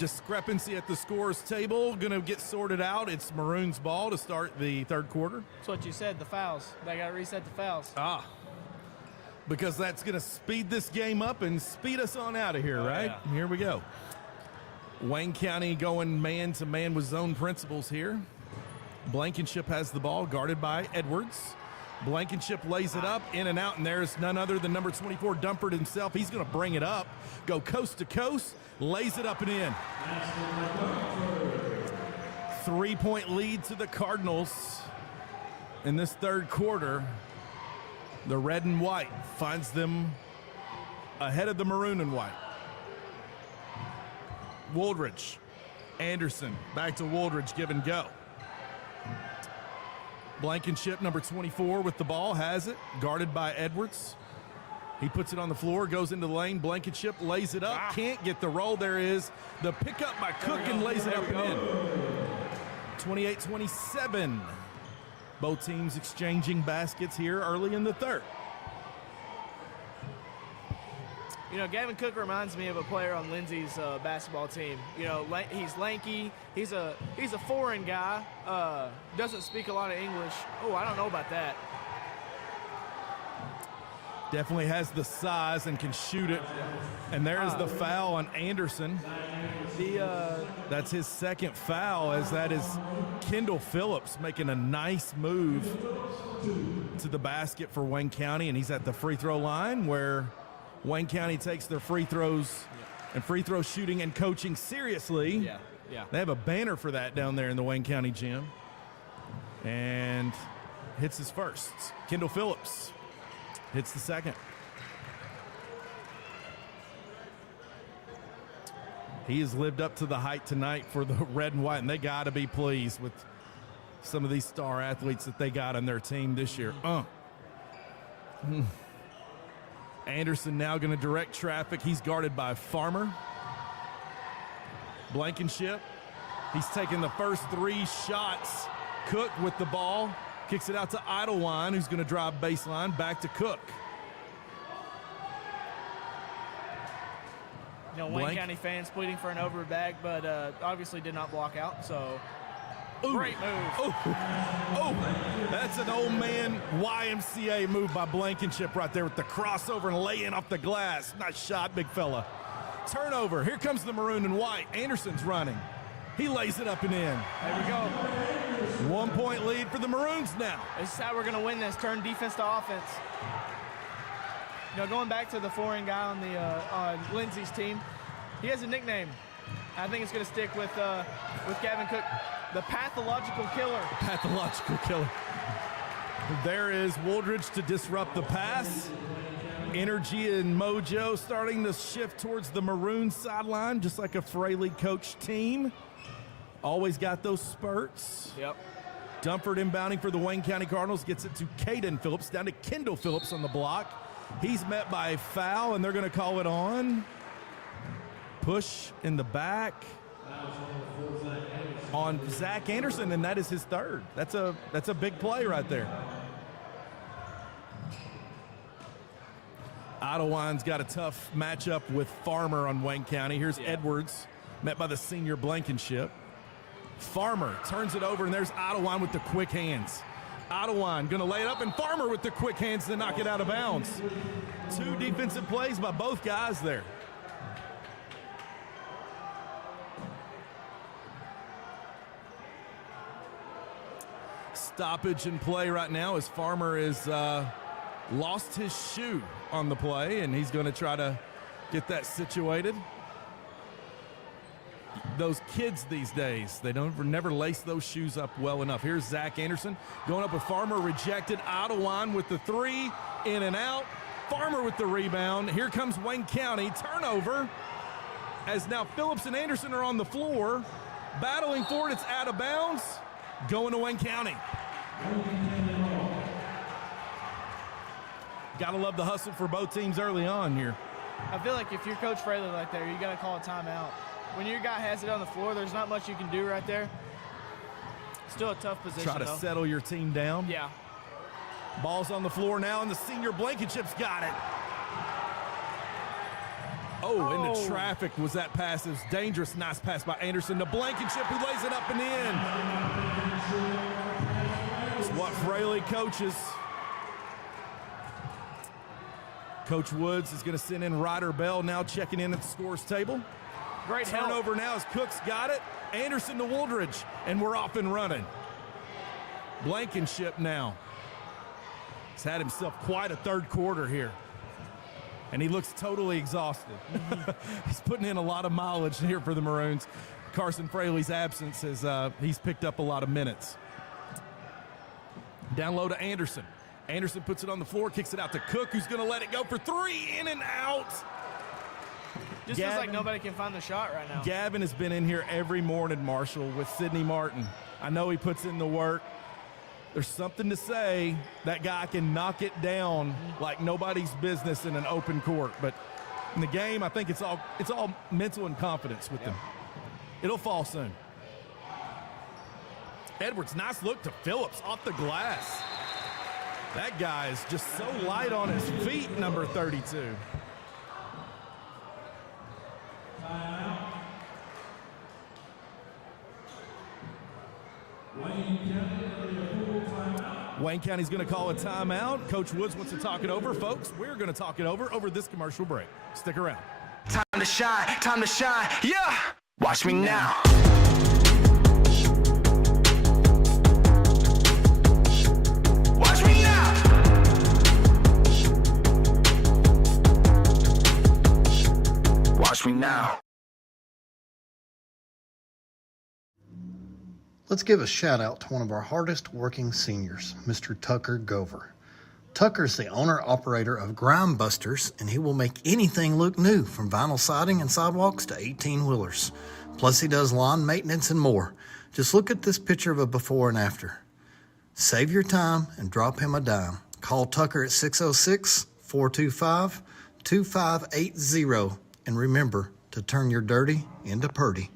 Discrepancy at the scores table going to get sorted out. It's Maroons ball to start the third quarter. That's what you said, the fouls. They got to reset the fouls. Because that's going to speed this game up and speed us on out of here, right? Yeah. Here we go. Wayne County going man-to-man with zone principles here. Blankenship has the ball, guarded by Edwards. Blankenship lays it up, in and out, and there's none other than number 24, Dumford himself. He's going to bring it up, go coast to coast, lays it up and in. 3-point lead to the Cardinals in this third quarter. The red and white finds them ahead of the maroon and white. Wooldridge. Anderson back to Wooldridge, give and go. Blankenship, number 24, with the ball, has it, guarded by Edwards. He puts it on the floor, goes into the lane. Blankenship lays it up, can't get the roll. There is the pickup by Cook and lays it up and in. 28-27. Both teams exchanging baskets here early in the third. You know, Gavin Cook reminds me of a player on Lindsay's basketball team. You know, he's lanky. He's a foreign guy. Doesn't speak a lot of English. Oh, I don't know about that. Definitely has the size and can shoot it. And there is the foul on Anderson. That's his second foul, as that is Kendall Phillips making a nice move to the basket for Wayne County, and he's at the free throw line where Wayne County takes their free throws and free throw shooting and coaching seriously. Yeah. They have a banner for that down there in the Wayne County gym. And hits his first. Kendall Phillips hits the second. He has lived up to the height tonight for the red and white, and they got to be pleased with some of these star athletes that they got on their team this year. Anderson now going to direct traffic. He's guarded by Farmer. Blankenship. He's taking the first 3 shots. Cook with the ball. Kicks it out to Idlewind, who's going to drive baseline. Back to Cook. You know, Wayne County fans pleading for an over bag, but obviously did not block out, so great move. Oh, that's an old man YMCA move by Blankenship right there with the crossover and laying off the glass. Nice shot, big fella. Turnover. Here comes the maroon and white. Anderson's running. He lays it up and in. There we go. 1 point lead for the Maroons now. This is how we're going to win this. Turn defense to offense. You know, going back to the foreign guy on the Lindsay's team, he has a nickname. I think it's going to stick with Gavin Cook, the Pathological Killer. Pathological Killer. There is Wooldridge to disrupt the pass. Energy and mojo starting to shift towards the Maroon sideline, just like a Fraley coached team. Always got those spurts. Yep. Dumford inbounding for the Wayne County Cardinals, gets it to Caden Phillips, down to Kendall Phillips on the block. He's met by a foul, and they're going to call it on. Push in the back on Zach Anderson, and that is his third. That's a big play right there. Idlewind's got a tough matchup with Farmer on Wayne County. Here's Edwards, met by the senior Blankenship. Farmer turns it over, and there's Idlewind with the quick hands. Idlewind going to lay it up, and Farmer with the quick hands to knock it out of bounds. 2 defensive plays by both guys there. Stoppage in play right now as Farmer is lost his shoe on the play, and he's going to try to get that situated. Those kids these days, they never lace those shoes up well enough. Here's Zach Anderson going up with Farmer, rejected. Idlewind with the 3, in and out. Farmer with the rebound. Here comes Wayne County, turnover, as now Phillips and Anderson are on the floor, battling for it. It's out of bounds, going to Wayne County. Gotta love the hustle for both teams early on here. I feel like if you're Coach Fraley like there, you got to call a timeout. When your guy has it on the floor, there's not much you can do right there. Still a tough position, Try to settle your team down. Yeah. Ball's on the floor now, and the senior Blankenship's got it. Into traffic was that pass. It was dangerous. Nice pass by Anderson to Blankenship, who lays it up and in. It's what Fraley coaches. Coach Woods is going to send in Ryder Bell, now checking in at the scores table. Great turnover help. now as Cook's got it. Anderson to Wooldridge, and we're off and running. Blankenship now. He's had himself quite a third quarter here, and he looks totally exhausted. He's putting in a lot of mileage here for the Maroons. Carson Fraley's absence as he's picked up a lot of minutes. Down low to Anderson. Anderson puts it on the floor, kicks it out to Cook, who's going to let it go for 3, in and out. Just feels like nobody can find the shot right now. Gavin has been in here every morning, Marshall, with Sidney Martin. I know he puts in the work. There's something to say that guy can knock it down like nobody's business in an open court. But in the game, I think it's all mental and confidence with them. It'll fall soon. Edwards, nice look to Phillips off the glass. That guy is just so light on his feet, number 32. Wayne County's going to call a timeout. Coach Woods wants to talk it over. Folks, we're going to talk it over this commercial break. Stick around. Time to shine, yeah! Watch me now. Watch me now. Watch me now. Let's give a shout out to one of our hardest working seniors, Mr. Tucker Gover. Tucker's the owner-operator of Grime Busters, and he will make anything look new, from vinyl siding and sidewalks to 18-wheelers. Plus, he does lawn maintenance and more. Just look at this picture of a before and after. Save your time and drop him a dime. Call Tucker at 606-425-2580, and remember to turn your dirty into purty.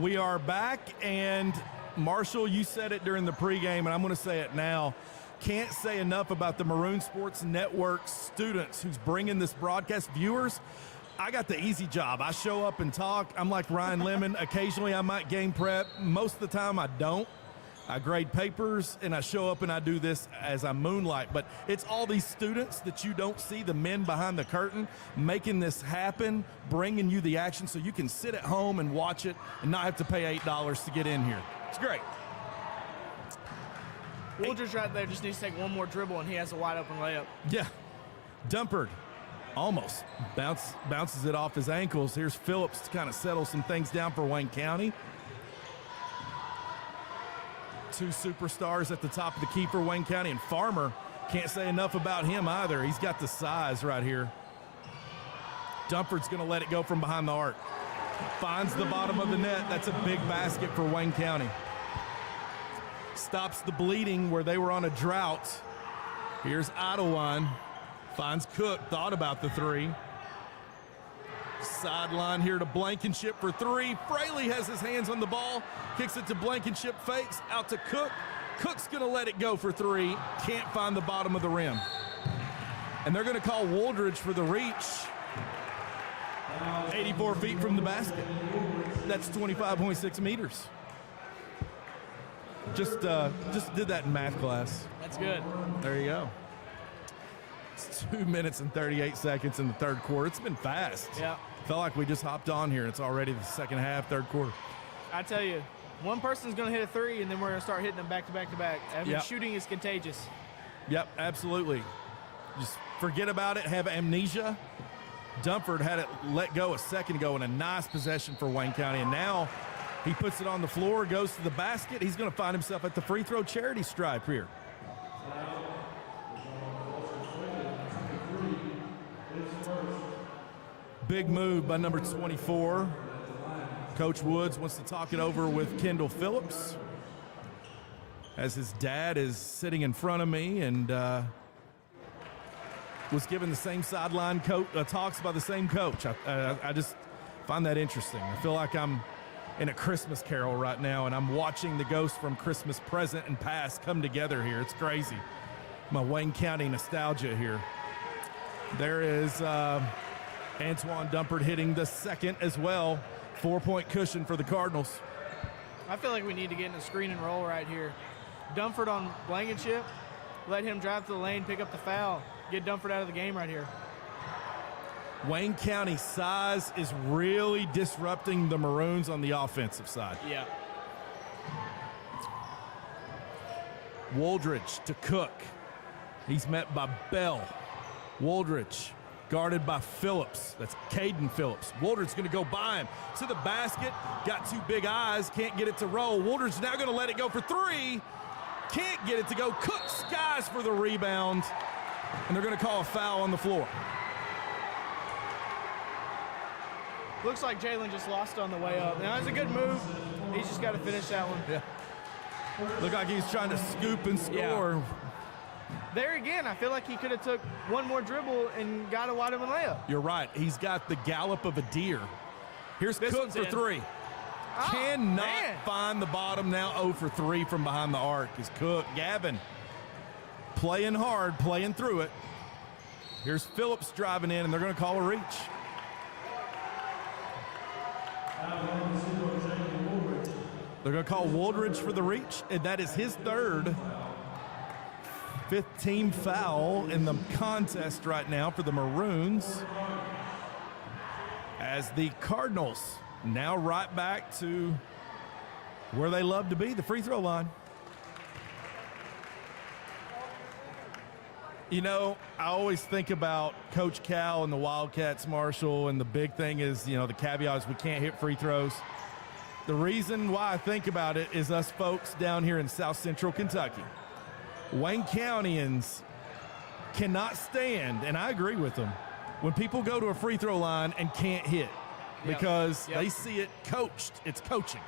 We are back, and Marshall, you said it during the pregame, and I'm going to say it now. Can't say enough about the Maroon Sports Network students who's bringing this broadcast. Viewers, I got the easy job. I show up and talk. I'm like Ryan Lemon. Occasionally I might game prep. Most of the time I don't. I grade papers, and I show up and I do this as I moonlight. But it's all these students that you don't see, the men behind the curtain, making this happen, bringing you the action so you can sit at home and watch it and not have to pay $8 to get in here. It's great. Woolridge right there just needs to take one more dribble, and he has a wide-open layup. Yeah. Dumpert almost bounces it off his ankles. Here's Phillips to kind of settle some things down for Wayne County. Two superstars at the top of the key for Wayne County, and Farmer, can't say enough about him either. He's got the size right here. Dumpert's going to let it go from behind the arc. Finds the bottom of the net. That's a big basket for Wayne County. Stops the bleeding where they were on a drought. Here's Idlewan. Finds Cook. Thought about the three. Sideline here to Blankenship for three. Fraley has his hands on the ball. Kicks it to Blankenship. Fakes. Out to Cook. Cook's going to let it go for three. Can't find the bottom of the rim. And they're going to call Wooldridge for the reach. 84 feet from the basket. That's 25.6 meters. Just did that in math class. That's good. There you go. It's 2 minutes and 38 seconds in the third quarter. It's been fast. Yeah. Felt like we just hopped on here. It's already the second half, third quarter. I tell you, one person's going to hit a three, and then we're going to start hitting them back to back to back. I mean, Yep. Shooting is contagious. Yep, absolutely. Just forget about it. Have amnesia. Dumford had it let go a second ago in a nice possession for Wayne County, and now he puts it on the floor, goes to the basket. He's going to find himself at the free throw charity stripe here. Big move by number 24. Coach Woods wants to talk it over with Kendall Phillips, as his dad is sitting in front of me and was given the same sideline talks by the same coach. I just find that interesting. I feel like I'm in a Christmas carol right now, and I'm watching the ghosts from Christmas present and past come together here. It's crazy. My Wayne County nostalgia here. There is Antoine Dumpert hitting the second as well. 4-point cushion for the Cardinals. I feel like we need to get in a screen and roll right here. Dumford on Blankenship. Let him drive to the lane, pick up the foul. Get Dumford out of the game right here. Wayne County size is really disrupting the Maroons on the offensive side. Yeah. Wooldridge to Cook. He's met by Bell. Wooldridge guarded by Phillips. That's Caden Phillips. Wooldridge's going to go by him to the basket. Got two big eyes. Can't get it to roll. Wooldridge's now going to let it go for three. Can't get it to go. Cook skies for the rebound. And they're going to call a foul on the floor. Looks like Jalen just lost on the way up. Now, it's a good move. He's just got to finish that one. Yeah. Looked like he's trying to scoop and score. Yeah. There again, I feel like he could have took one more dribble and got a wide open layup. You're right. He's got the gallop of a deer. Here's This Cook one's for in. 3. Oh, Cannot man. find the bottom now. 0 for 3 from behind the arc is Cook. Gavin playing hard, playing through it. Here's Phillips driving in, and they're going to call a reach. They're going to call Woldridge for the reach, and that is his 3rd. 5th team foul in the contest right now for the Maroons, as the Cardinals now right back to where they love to be, the free throw line. You know, I always think about Coach Cal and the Wildcats, Marshall, and the big thing is, you know, the caveat is we can't hit free throws. The reason why I think about it is us folks down here in South Central Kentucky. Wayne Countyans cannot stand, and I agree with them, when people go to a free throw line and can't hit because they see it coached. It's coaching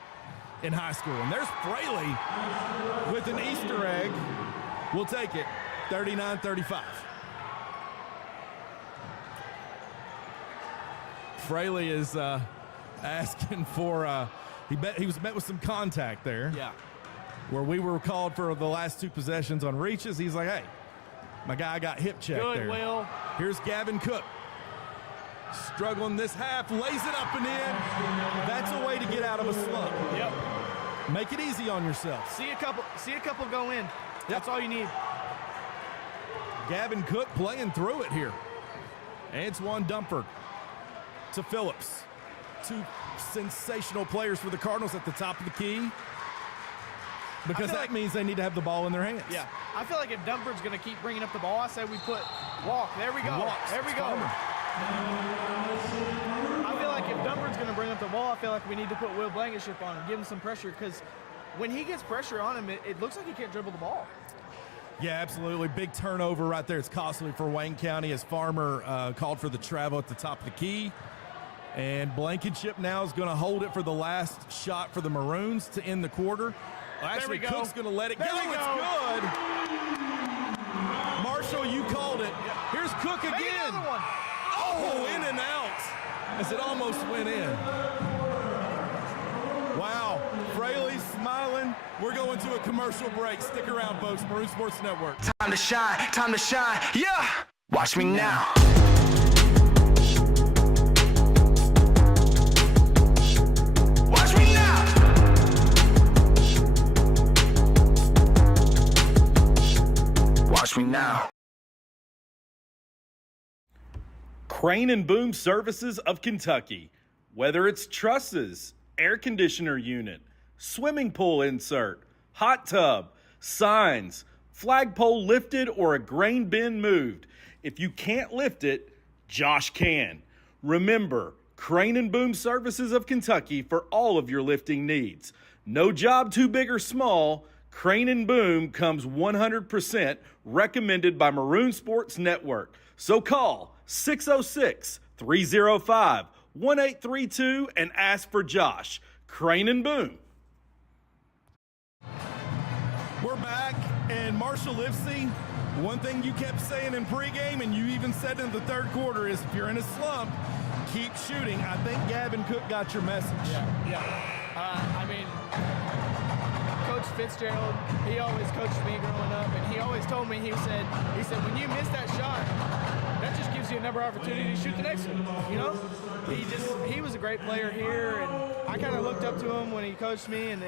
in high school. And there's Fraley with an Easter egg. We'll take it, 39-35. Fraley is asking for, he was met with some contact there. Yeah. Where we were called for the last 2 possessions on reaches. He's like, hey, my guy got hip checked there. Good, Will. Here's Gavin Cook. Struggling this half, lays it up and in. That's a way to get out of a slump. Yep. Make it easy on yourself. See a couple go in. That's all you need. Gavin Cook playing through it here. Antoine Dumford to Phillips. 2 sensational players for the Cardinals at the top of the key, because that means they need to have the ball in their hands. Yeah. I feel like if Dumford's going to keep bringing up the ball, I say we put walk. There we go. Walks. There we go. I feel like if Dumford's going to bring up the ball, I feel like we need to put Will Blankenship on him, give him some pressure, because when he gets pressure on him, it looks like he can't dribble the ball. Yeah, absolutely. Big turnover right there. It's costly for Wayne County as Farmer called for the travel at the top of the key. And Blankenship now is going to hold it for the last shot for the Maroons to end the quarter. Well, actually, Cook's going to let it go. It's good. Marshall, you called it. Here's Cook again. Oh, in and out as it almost went in. Wow. Fraley's smiling. We're going to a commercial break. Stick around, folks. Maroon Sports Network. Time to shine, yeah! Watch me now. Watch me now! Watch me now. Crane and Boom Services of Kentucky. Whether it's trusses, air conditioner unit, swimming pool insert, hot tub, signs, flagpole lifted, or a grain bin moved, if you can't lift it, Josh can. Remember, Crane and Boom Services of Kentucky for all of your lifting needs. No job too big or small. Crane and Boom comes 100% recommended by Maroon Sports Network. So call 606-305-1832 and ask for Josh. Crane and Boom. We're back, and Marshall Livesey, one thing you kept saying in pregame, and you even said in the third quarter, is if you're in a slump, keep shooting. I think Gavin Cook got your message. Yeah. I mean, Coach Fitzgerald, he always coached me growing up, and he always told me, he said, when you miss that shot, that just gives you another opportunity to shoot the next one, you know? He was a great player here, and I kind of looked up to him when he coached me, and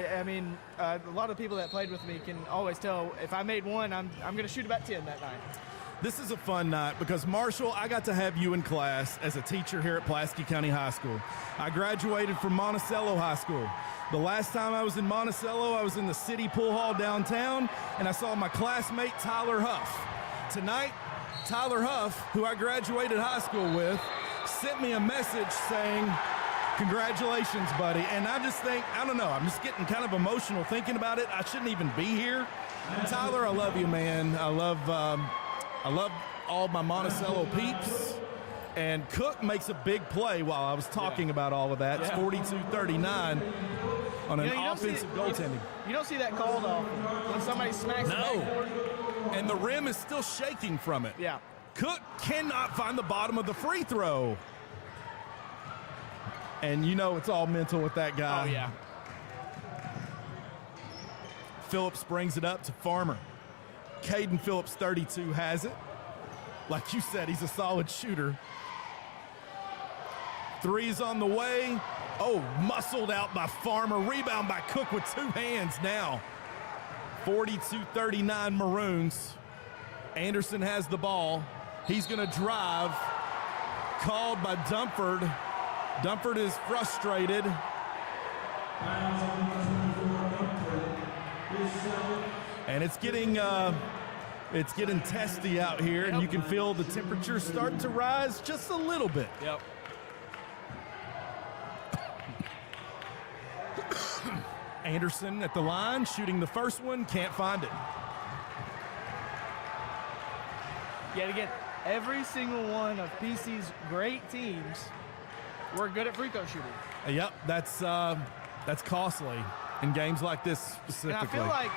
a lot of people that played with me can always tell if I made one, I'm going to shoot about 10 that night. This is a fun night because, Marshall, I got to have you in class as a teacher here at Pulaski County High School. I graduated from Monticello High School. The last time I was in Monticello, I was in the city pool hall downtown, and I saw my classmate Tyler Huff. Tonight, Tyler Huff, who I graduated high school with, sent me a message saying, congratulations, buddy. And I just think, I don't know, I'm just getting kind of emotional thinking about it. I shouldn't even be here. Tyler, I love you, man. I love all my Monticello peeps. And Cook makes a big play while I was talking about all of that. It's 42-39 on an offensive goaltending. You don't see that called off when somebody smacks the backboard. And the rim is still shaking from it. Yeah. Cook cannot find the bottom of the free throw. And you know it's all mental with that guy. Oh, yeah. Phillips brings it up to Farmer. Caden Phillips, 32, has it. Like you said, he's a solid shooter. Three's on the way. Oh, muscled out by Farmer. Rebound by Cook with two hands now. 42-39 Maroons. Anderson has the ball. He's going to drive. Called by Dumford. Dumford is frustrated. And it's getting testy out here, and you can feel the temperature start to rise just a little bit. Yep. Anderson at the line, shooting the first one, can't find it. Yet again, every single one of PC's great teams were good at free throw shooting. Yep, that's costly in games like this specifically. And I feel like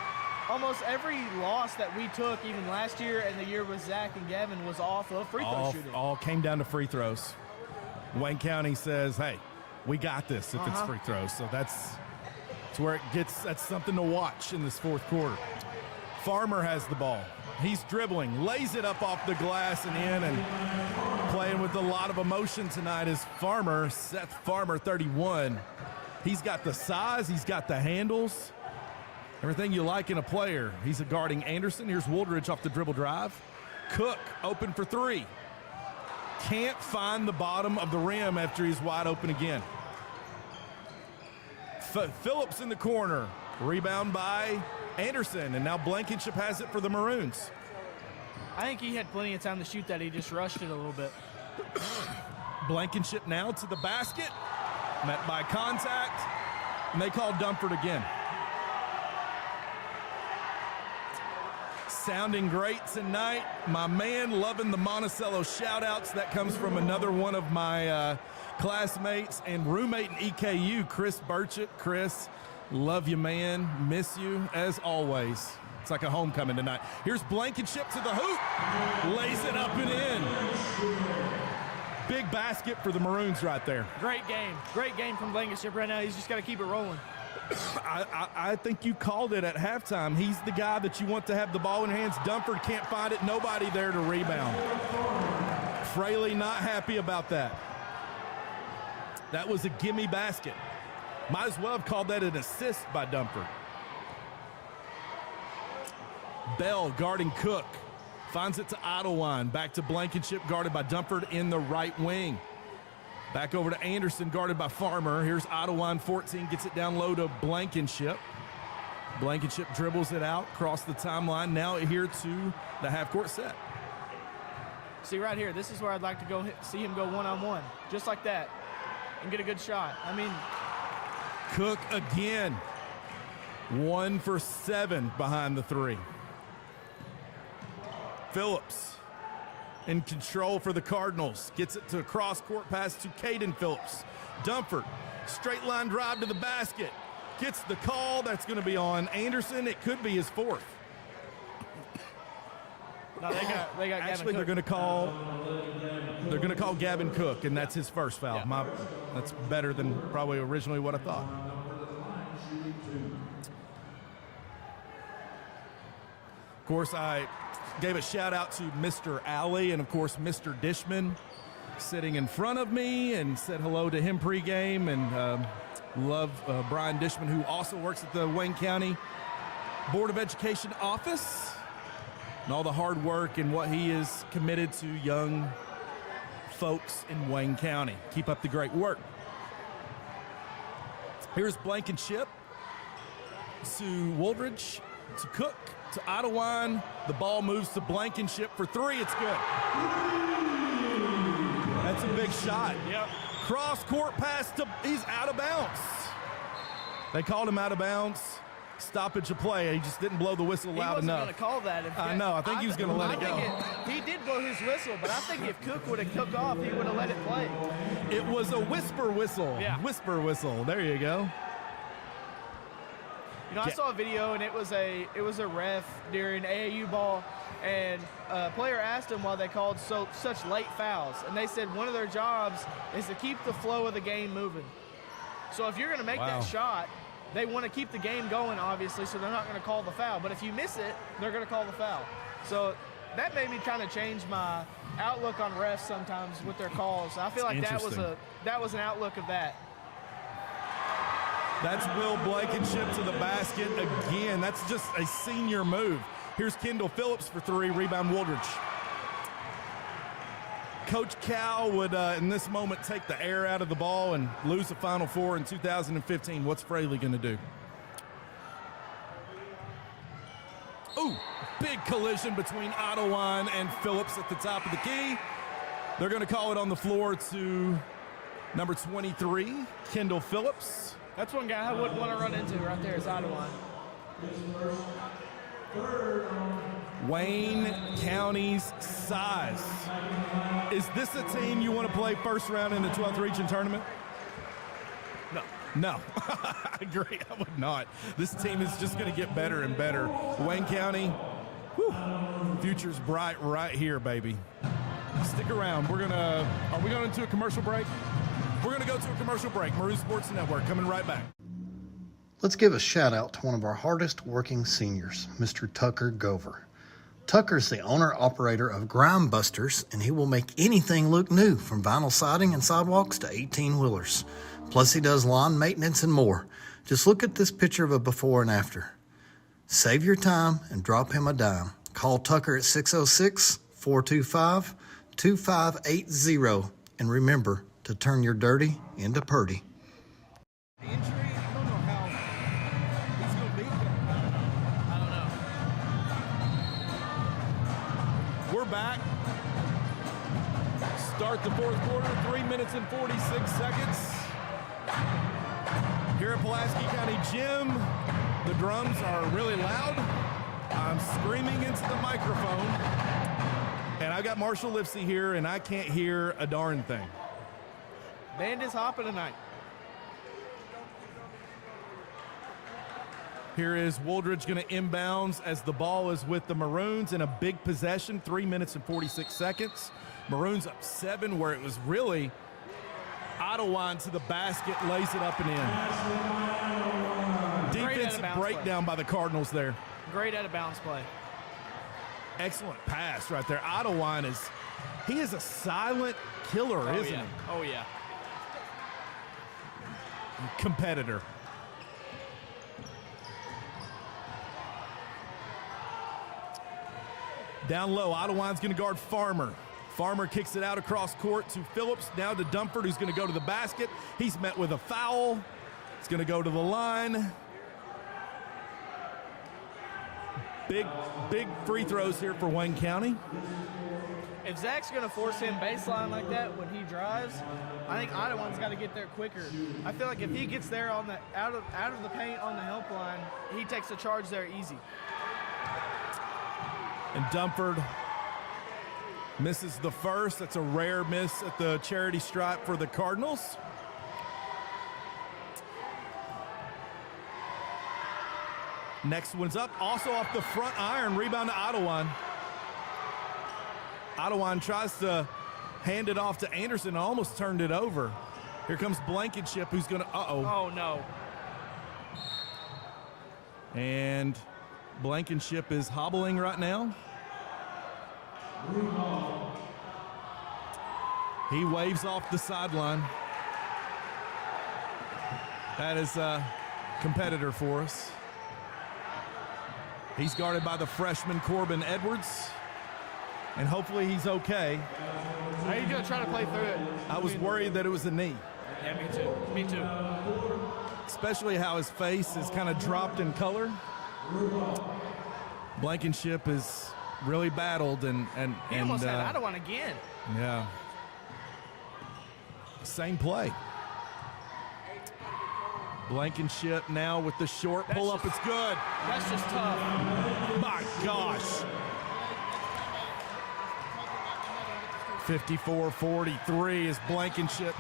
almost every loss that we took, even last year and the year with Zach and Gavin, was off of free throw shooting. All came down to free throws. Wayne County says, hey, we got this if it's free throws. So that's where it gets, that's something to watch in this fourth quarter. Farmer has the ball. He's dribbling, lays it up off the glass and in, and playing with a lot of emotion tonight is Farmer, Seth Farmer, 31. He's got the size, he's got the handles, everything you like in a player. He's guarding Anderson. Here's Woodridge off the dribble drive. Cook open for three. Can't find the bottom of the rim after he's wide open again. Phillips in the corner. Rebound by Anderson, and now Blankenship has it for the Maroons. I think he had plenty of time to shoot that. He just rushed it a little bit. Blankenship now to the basket. Met by contact, and they call Dumford again. Sounding great tonight. My man loving the Monticello shout-outs. That comes from another one of my classmates and roommate in EKU, Chris Burchett. Chris, love you, man. Miss you, as always. It's like a homecoming tonight. Here's Blankenship to the hoop. Lays it up and in. Big basket for the Maroons right there. Great game. Great game from Blankenship right now. He's just got to keep it rolling. I think you called it at halftime. He's the guy that you want to have the ball in hands. Dumford can't find it. Nobody there to rebound. Fraley not happy about that. That was a gimme basket. Might as well have called that an assist by Dumford. Bell guarding Cook. Finds it to Idlewind. Back to Blankenship, guarded by Dumford in the right wing. Back over to Anderson, guarded by Farmer. Here's Idlewind, 14, gets it down low to Blankenship. Blankenship dribbles it out, across the timeline. Now here to the half-court set. See, right here, this is where I'd like to go see him go one-on-one, just like that, and get a good shot. I mean, Cook again. 1 for 7 behind the three. Phillips in control for the Cardinals. Gets it to a cross-court pass to Caden Phillips. Dumford, straight line drive to the basket. Gets the call. That's going to be on Anderson. It could be his fourth. No, they got Actually, Gavin they're going to call Gavin Cook, and that's his first foul. Yeah. That's better than probably originally what I thought. Of course, I gave a shout out to Mr. Alley and, of course, Mr. Dishman sitting in front of me, and said hello to him pregame, and love Brian Dishman, who also works at the Wayne County Board of Education office, and all the hard work and what he is committed to young folks in Wayne County. Keep up the great work. Here's Blankenship to Woodridge, to Cook, to Idlewind. The ball moves to Blankenship for three. It's good. That's a big shot. Yep. Cross court pass to, he's out of bounds. They called him out of bounds. stoppage of play. He just didn't blow the whistle loud enough. He wasn't going to call that. I know. I think he was going to let it go. He did blow his whistle, but I think if Cook would have took off, he would have let it play. It was a whisper whistle. Yeah. Whisper whistle. There you go. You know, I saw a video, and it was a ref during AAU ball, and a player asked him why they called such late fouls, and they said one of their jobs is to keep the flow of the game moving. So if you're going to make that shot, they want to keep the game going, obviously, so they're not going to call the foul. But if you miss it, they're going to call the foul. So that made me kind of change my outlook on refs sometimes with their calls. I feel like that was an outlook of that. That's Will Blankenship to the basket again. That's just a senior move. Here's Kendall Phillips for three, rebound Wooldridge. Coach Cal would, in this moment, take the air out of the ball and lose the Final Four in 2015. What's Fraley going to do? Ooh, big collision between Ottawa and Phillips at the top of the key. They're going to call it on the floor to number 23, Kendall Phillips. That's one guy I wouldn't want to run into right there is Ottawa. Wayne County's size. Is this a team you want to play first round in the 12th region tournament? No. I agree. I would not. This team is just going to get better and better. Wayne County, future's bright right here, baby. Stick around. Are we going into a commercial break? We're going to go to a commercial break. Maroon Sports Network coming right back. Let's give a shout out to one of our hardest working seniors, Mr. Tucker Gover. Tucker's the owner-operator of Grime Busters, and he will make anything look new, from vinyl siding and sidewalks to 18-wheelers. Plus, he does lawn maintenance and more. Just look at this picture of a before and after. Save your time and drop him a dime. Call Tucker at 606-425-2580. And remember to turn your dirty into purty. Back. Start the fourth quarter, 3 minutes and 46 seconds. Here at Pulaski County Gym, the drums are really loud. I'm screaming into the microphone. And I got Marshall Lipsey here, and I can't hear a darn thing. Band is hopping tonight. Here is Wooldridge going to inbounds as the ball is with the Maroons in a big possession, 3 minutes and 46 seconds. Maroons up 7, where it was really Ottawa to the basket, lays it up and in. Defensive breakdown by the Cardinals there. Great out-of-bounds play. Excellent pass right there. Ottawa he is a silent killer, isn't he? Oh, yeah. Competitor. Down low, Ottawa's going to guard Farmer. Farmer kicks it out across court to Phillips, now to Dumford, who's going to go to the basket. He's met with a foul. It's going to go to the line. Big free throws here for Wayne County. If Zach's going to force him baseline like that when he drives, I think Ottawa's got to get there quicker. I feel like if he gets there on the out of the paint on the help line, he takes the charge there easy. And Dumford misses the first. That's a rare miss at the charity stripe for the Cardinals. Next one's up, also off the front iron, rebound to Ottawa. Ottawa tries to hand it off to Anderson, almost turned it over. Here comes Blankenship, who's going to, Oh, no. And Blankenship is hobbling right now. He waves off the sideline. That is a competitor for us. He's guarded by the freshman Corbin Edwards. And hopefully he's okay. He's going to try to play through it. I was worried that it was a knee. Yeah, me too. Me too. Especially how his face is kind of dropped in color. Blankenship is really battled and he almost had Ottawa again. Yeah. Same play. Blankenship now with the short pull-up. It's good. That's just tough. My gosh. 54-43 is Blankenship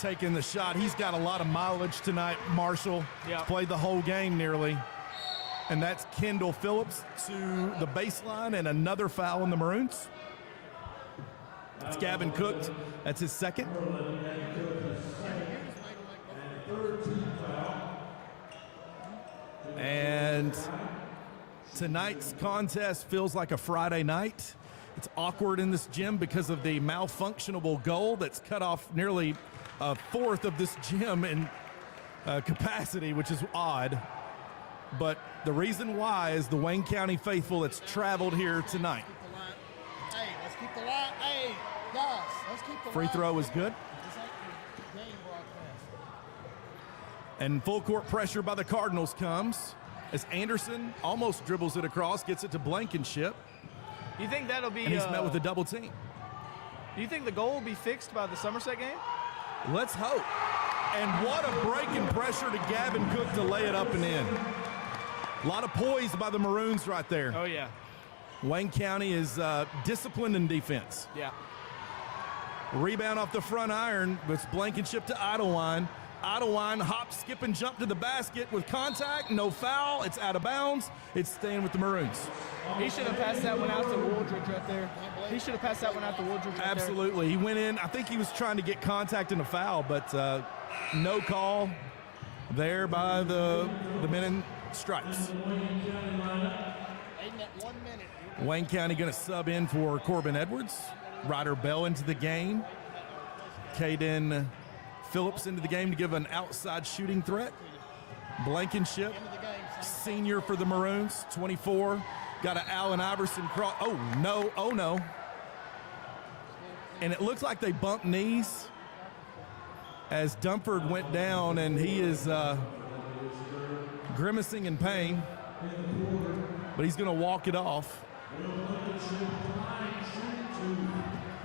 taking the shot. He's got a lot of mileage tonight, Marshall. Yeah. Played the whole game nearly. And that's Kendall Phillips to the baseline, and another foul on the Maroons. It's Gavin Cook. That's his second. And tonight's contest feels like a Friday night. It's awkward in this gym because of the malfunctionable goal that's cut off nearly a fourth of this gym in capacity, which is odd. But the reason why is the Wayne County faithful that's traveled here tonight. Hey, let's keep the line. Hey, guys, let's keep the Free throw is good. And full court pressure by the Cardinals comes as Anderson almost dribbles it across, gets it to Blankenship. You think that'll be? And he's met with a double team. Do you think the goal will be fixed by the Somerset game? Let's hope. And what a break in pressure to Gavin Cook to lay it up and in. A lot of poise by the Maroons right there. Oh, yeah. Wayne County is disciplined in defense. Yeah. Rebound off the front iron. It's Blankenship to Idlewind. Idlewind hop, skip, and jump to the basket with contact. No foul. It's out of bounds. It's staying with the Maroons. He should have passed that one out to Wooldridge right there. He should have passed that one out to Wooldridge right Absolutely. He went in. I think he was trying to get contact and a foul, but no call there by the men in stripes. Wayne County going to sub in for Corbin Edwards. Ryder Bell into the game. Caden Phillips into the game to give an outside shooting threat. Blankenship, senior for the Maroons, 24. Got an Allen Iverson cross. Oh, no. And it looks like they bumped knees as Dumford went down, and he is grimacing in pain, but he's going to walk it off.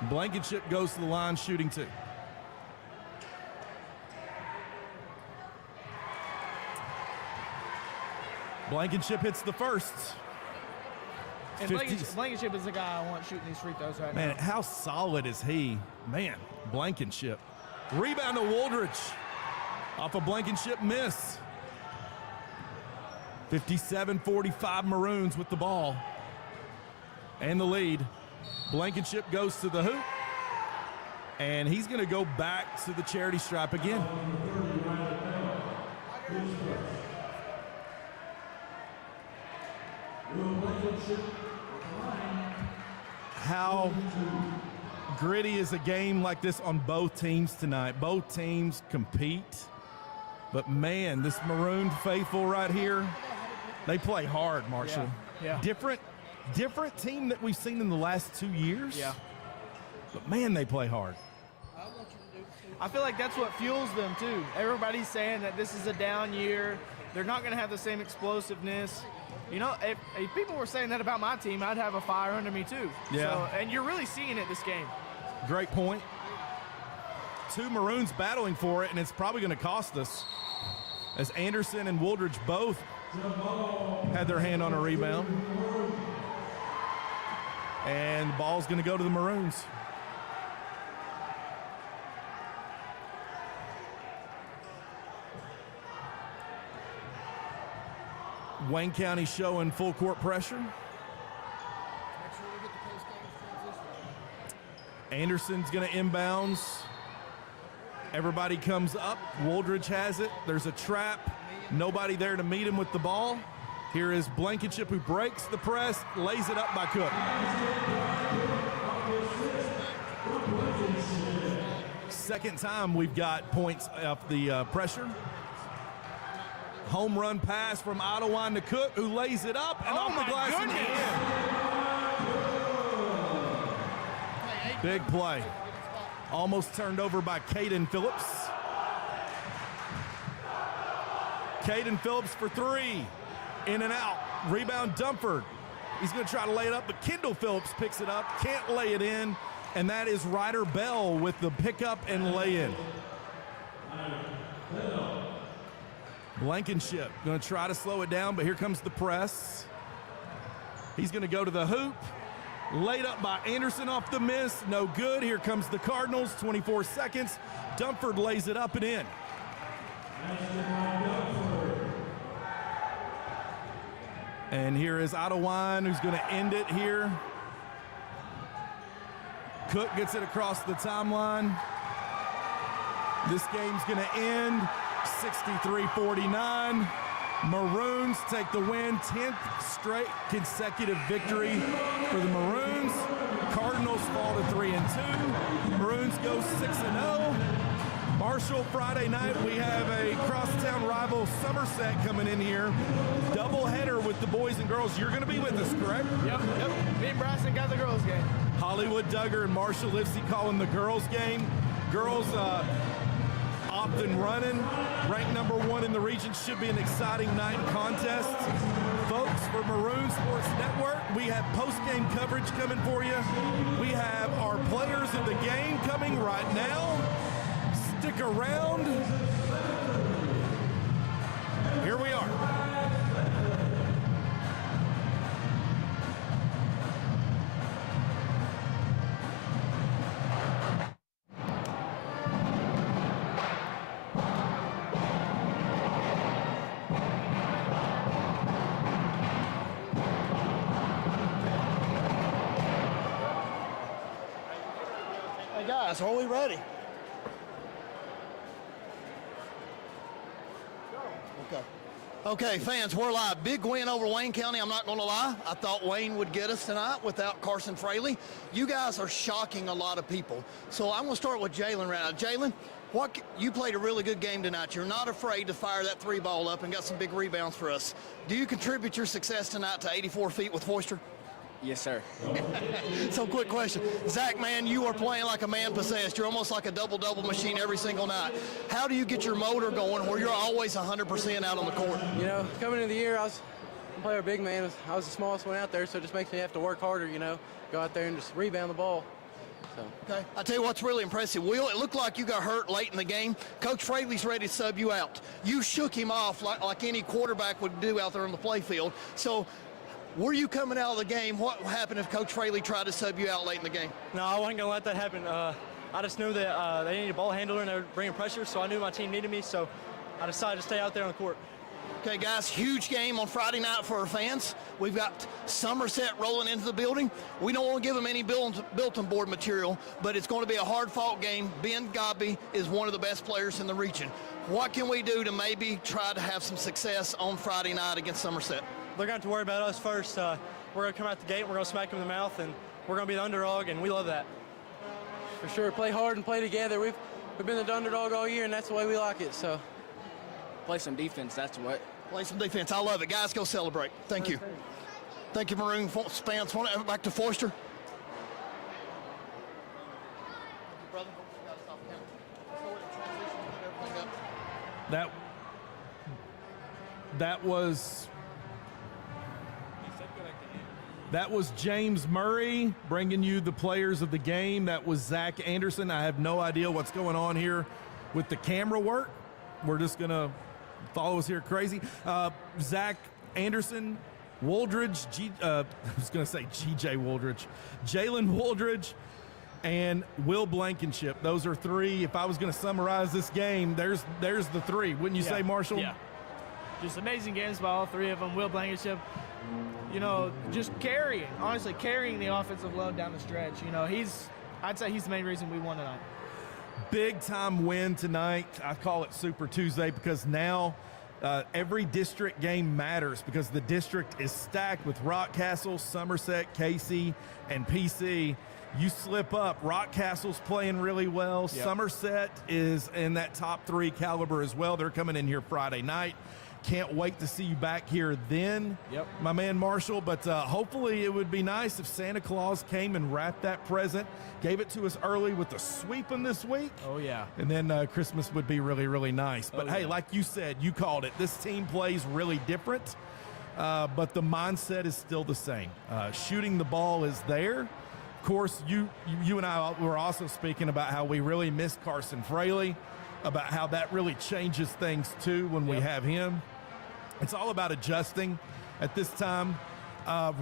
Blankenship goes to the line shooting two. Blankenship hits the first. And Blankenship is the guy I want shooting these free throws right now. Man, how solid is he? Man, Blankenship. Rebound to Wooldridge off a Blankenship miss. 57-45 Maroons with the ball and the lead. Blankenship goes to the hoop, and he's going to go back to the charity stripe again. How gritty is a game like this on both teams tonight? Both teams compete, but man, this Maroon faithful right here, they play hard, Marshall. Yeah. Different team that we've seen in the last 2 years. Yeah. But man, they play hard. I feel like that's what fuels them too. Everybody's saying that this is a down year. They're not going to have the same explosiveness. You know, if people were saying that about my team, I'd have a fire under me too. Yeah. So, and you're really seeing it this game. Great point. Two Maroons battling for it, and it's probably going to cost us, as Anderson and Wooldridge both had their hand on a rebound. And the ball's going to go to the Maroons. Wayne County showing full court pressure. Anderson's going to inbounds. Everybody comes up. Wooldridge has it. There's a trap. Nobody there to meet him with the ball. Here is Blankenship, who breaks the press, lays it up by Cook. Second time we've got points off the pressure. Home run pass from Idlewind to Cook, who lays it up and off the glass and in. Big play. Almost turned over by Caden Phillips. Caden Phillips for three. In and out. Rebound Dumford. He's going to try to lay it up, but Kendall Phillips picks it up. Can't lay it in. And that is Ryder Bell with the pickup and lay-in. Blankenship going to try to slow it down, but here comes the press. He's going to go to the hoop. Laid up by Anderson off the miss. No good. Here comes the Cardinals. 24 seconds. Dunford lays it up and in. And here is Ottawine, who's going to end it here. Cook gets it across the timeline. This game's going to end 63-49. Maroons take the win, 10th straight consecutive victory for the Maroons. Cardinals fall to 3-2. Maroons go 6-0. Marshall, Friday night, we have a crosstown rival, Somerset, coming in here. Doubleheader with the boys and girls. You're going to be with us, correct? Yep. Me and Bryson got the girls' game. Hollywood Duggar and Marshall Livesey calling the girls' game. Girls off and running. Ranked number 1 in the region. Should be an exciting night in contest. Folks, for Maroon Sports Network, we have post-game coverage coming for you. We have our players of the game coming right now. Stick around. Here we are. Hey guys, are we ready? Okay, fans, we're live. Big win over Wayne County. I'm not going to lie. I thought Wayne would get us tonight without Carson Fraley. You guys are shocking a lot of people. So I'm going to start with Jalen right now. Jalen, you played a really good game tonight. You're not afraid to fire that 3 ball up and got some big rebounds for us. Do you contribute your success tonight to 84 feet with Foister? Yes, sir. So quick question. Zach, man, you are playing like a man possessed. You're almost like a double-double machine every single night. How do you get your motor going where you're always 100% out on the court? You know, coming into the year, I was a player big man. I was the smallest one out there, so it just makes me have to work harder, you know, go out there and just rebound the ball. So. Okay. I tell you what's really impressive, Will, it looked like you got hurt late in the game. Coach Fraley's ready to sub you out. You shook him off like any quarterback would do out there on the play field. So, were you coming out of the game? What happened if Coach Fraley tried to sub you out late in the game? No, I wasn't going to let that happen. I just knew that they needed a ball handler and they were bringing pressure, so I knew my team needed me, so I decided to stay out there on the court. Okay, guys, huge game on Friday night for our fans. We've got Somerset rolling into the building. We don't want to give them any bulletin board material, but it's going to be a hard-fought game. Ben Godby is one of the best players in the region. What can we do to maybe try to have some success on Friday night against Somerset? They're going to have to worry about us first. We're going to come out the gate, we're going to smack them in the mouth, and we're going to be the underdog, and we love that. For sure, play hard and play together. We've been the underdog all year, and that's the way we like it. So, Play some defense, that's what. Play some defense. I love it. Guys, go celebrate. Thank you. Thank you, Maroon fans. Back to Foister. That was James Murray bringing you the players of the game. That was Zach Anderson. I have no idea what's going on here with the camera work. We're just going to follow us here crazy. Zach Anderson, Woldridge, I was going to say G.J. Woldridge, Jalen Woldridge, and Will Blankenship. Those are 3. If I was going to summarize this game, there's the 3. Wouldn't you say, Marshall? Yeah. Just amazing games by all 3 of them. Will Blankenship, you know, just honestly carrying the offensive load down the stretch. You know, I'd say he's the main reason we won tonight. Big time win tonight. I call it Super Tuesday because now every district game matters because the district is stacked with Rockcastle, Somerset, Casey, and PC. You slip up. Rockcastle's playing really well. Yep. Somerset is in that top 3 caliber as well. They're coming in here Friday night. Can't wait to see you back here then, my man Marshall. But hopefully it would be nice if Santa Claus came and wrapped that present, gave it to us early with the sweeping this week. Oh, yeah. And then Christmas would be really, really nice. But, hey, like you said, you called it. This team plays really different, but the mindset is still the same. Shooting the ball is there. Of course, you and I were also speaking about how we really miss Carson Fraley. about how that really changes things too when we have him. It's all about adjusting at this time.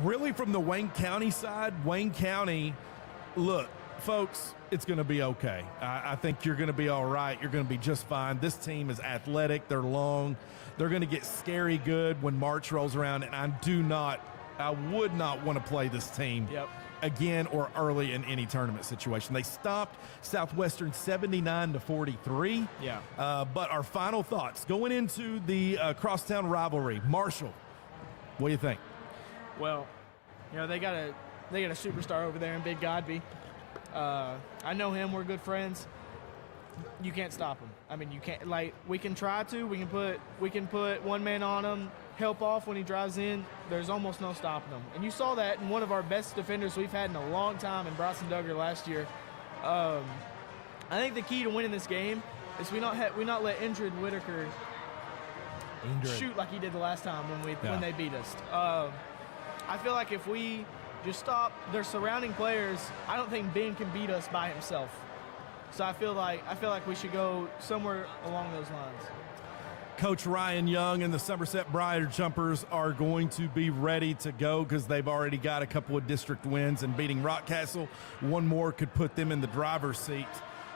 Really from the Wayne County side, Wayne County, look, folks, it's going to be okay. I think you're going to be all right. You're going to be just fine. This team is athletic. They're long. They're going to get scary good when March rolls around, and I would not want to play this team again or early in any tournament situation. They stopped Southwestern 79-43. Yeah. But our final thoughts going into the crosstown rivalry. Marshall, what do you think? Well, you know, they got a superstar over there in Big Godby. I know him. We're good friends. You can't stop him. I mean, you can't. Like, we can try to. We can put one man on him, help off when he drives in. There's almost no stopping him. And you saw that in one of our best defenders we've had in a long time in Bryson Duggar last year. I think the key to winning this game is we not let Indrid Whitaker shoot like he did the last time when they beat us. I feel like if we just stop their surrounding players, I don't think Ben can beat us by himself. So I feel like we should go somewhere along those lines. Coach Ryan Young and the Somerset Briar Jumpers are going to be ready to go because they've already got a couple of district wins and beating Rockcastle. One more could put them in the driver's seat,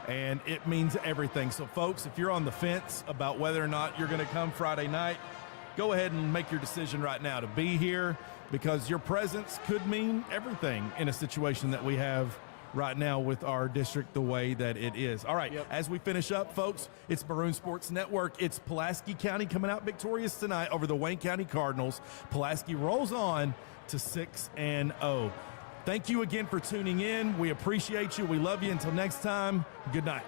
and it means everything. So, folks, if you're on the fence about whether or not you're going to come Friday night, go ahead and make your decision right now to be here, because your presence could mean everything in a situation that we have right now with our district the way that it is. All right, as we finish up, folks, it's Maroon Sports Network. It's Pulaski County coming out victorious tonight over the Wayne County Cardinals. Pulaski rolls on to 6-0. Thank you again for tuning in. We appreciate you. We love you. Until next time, good night.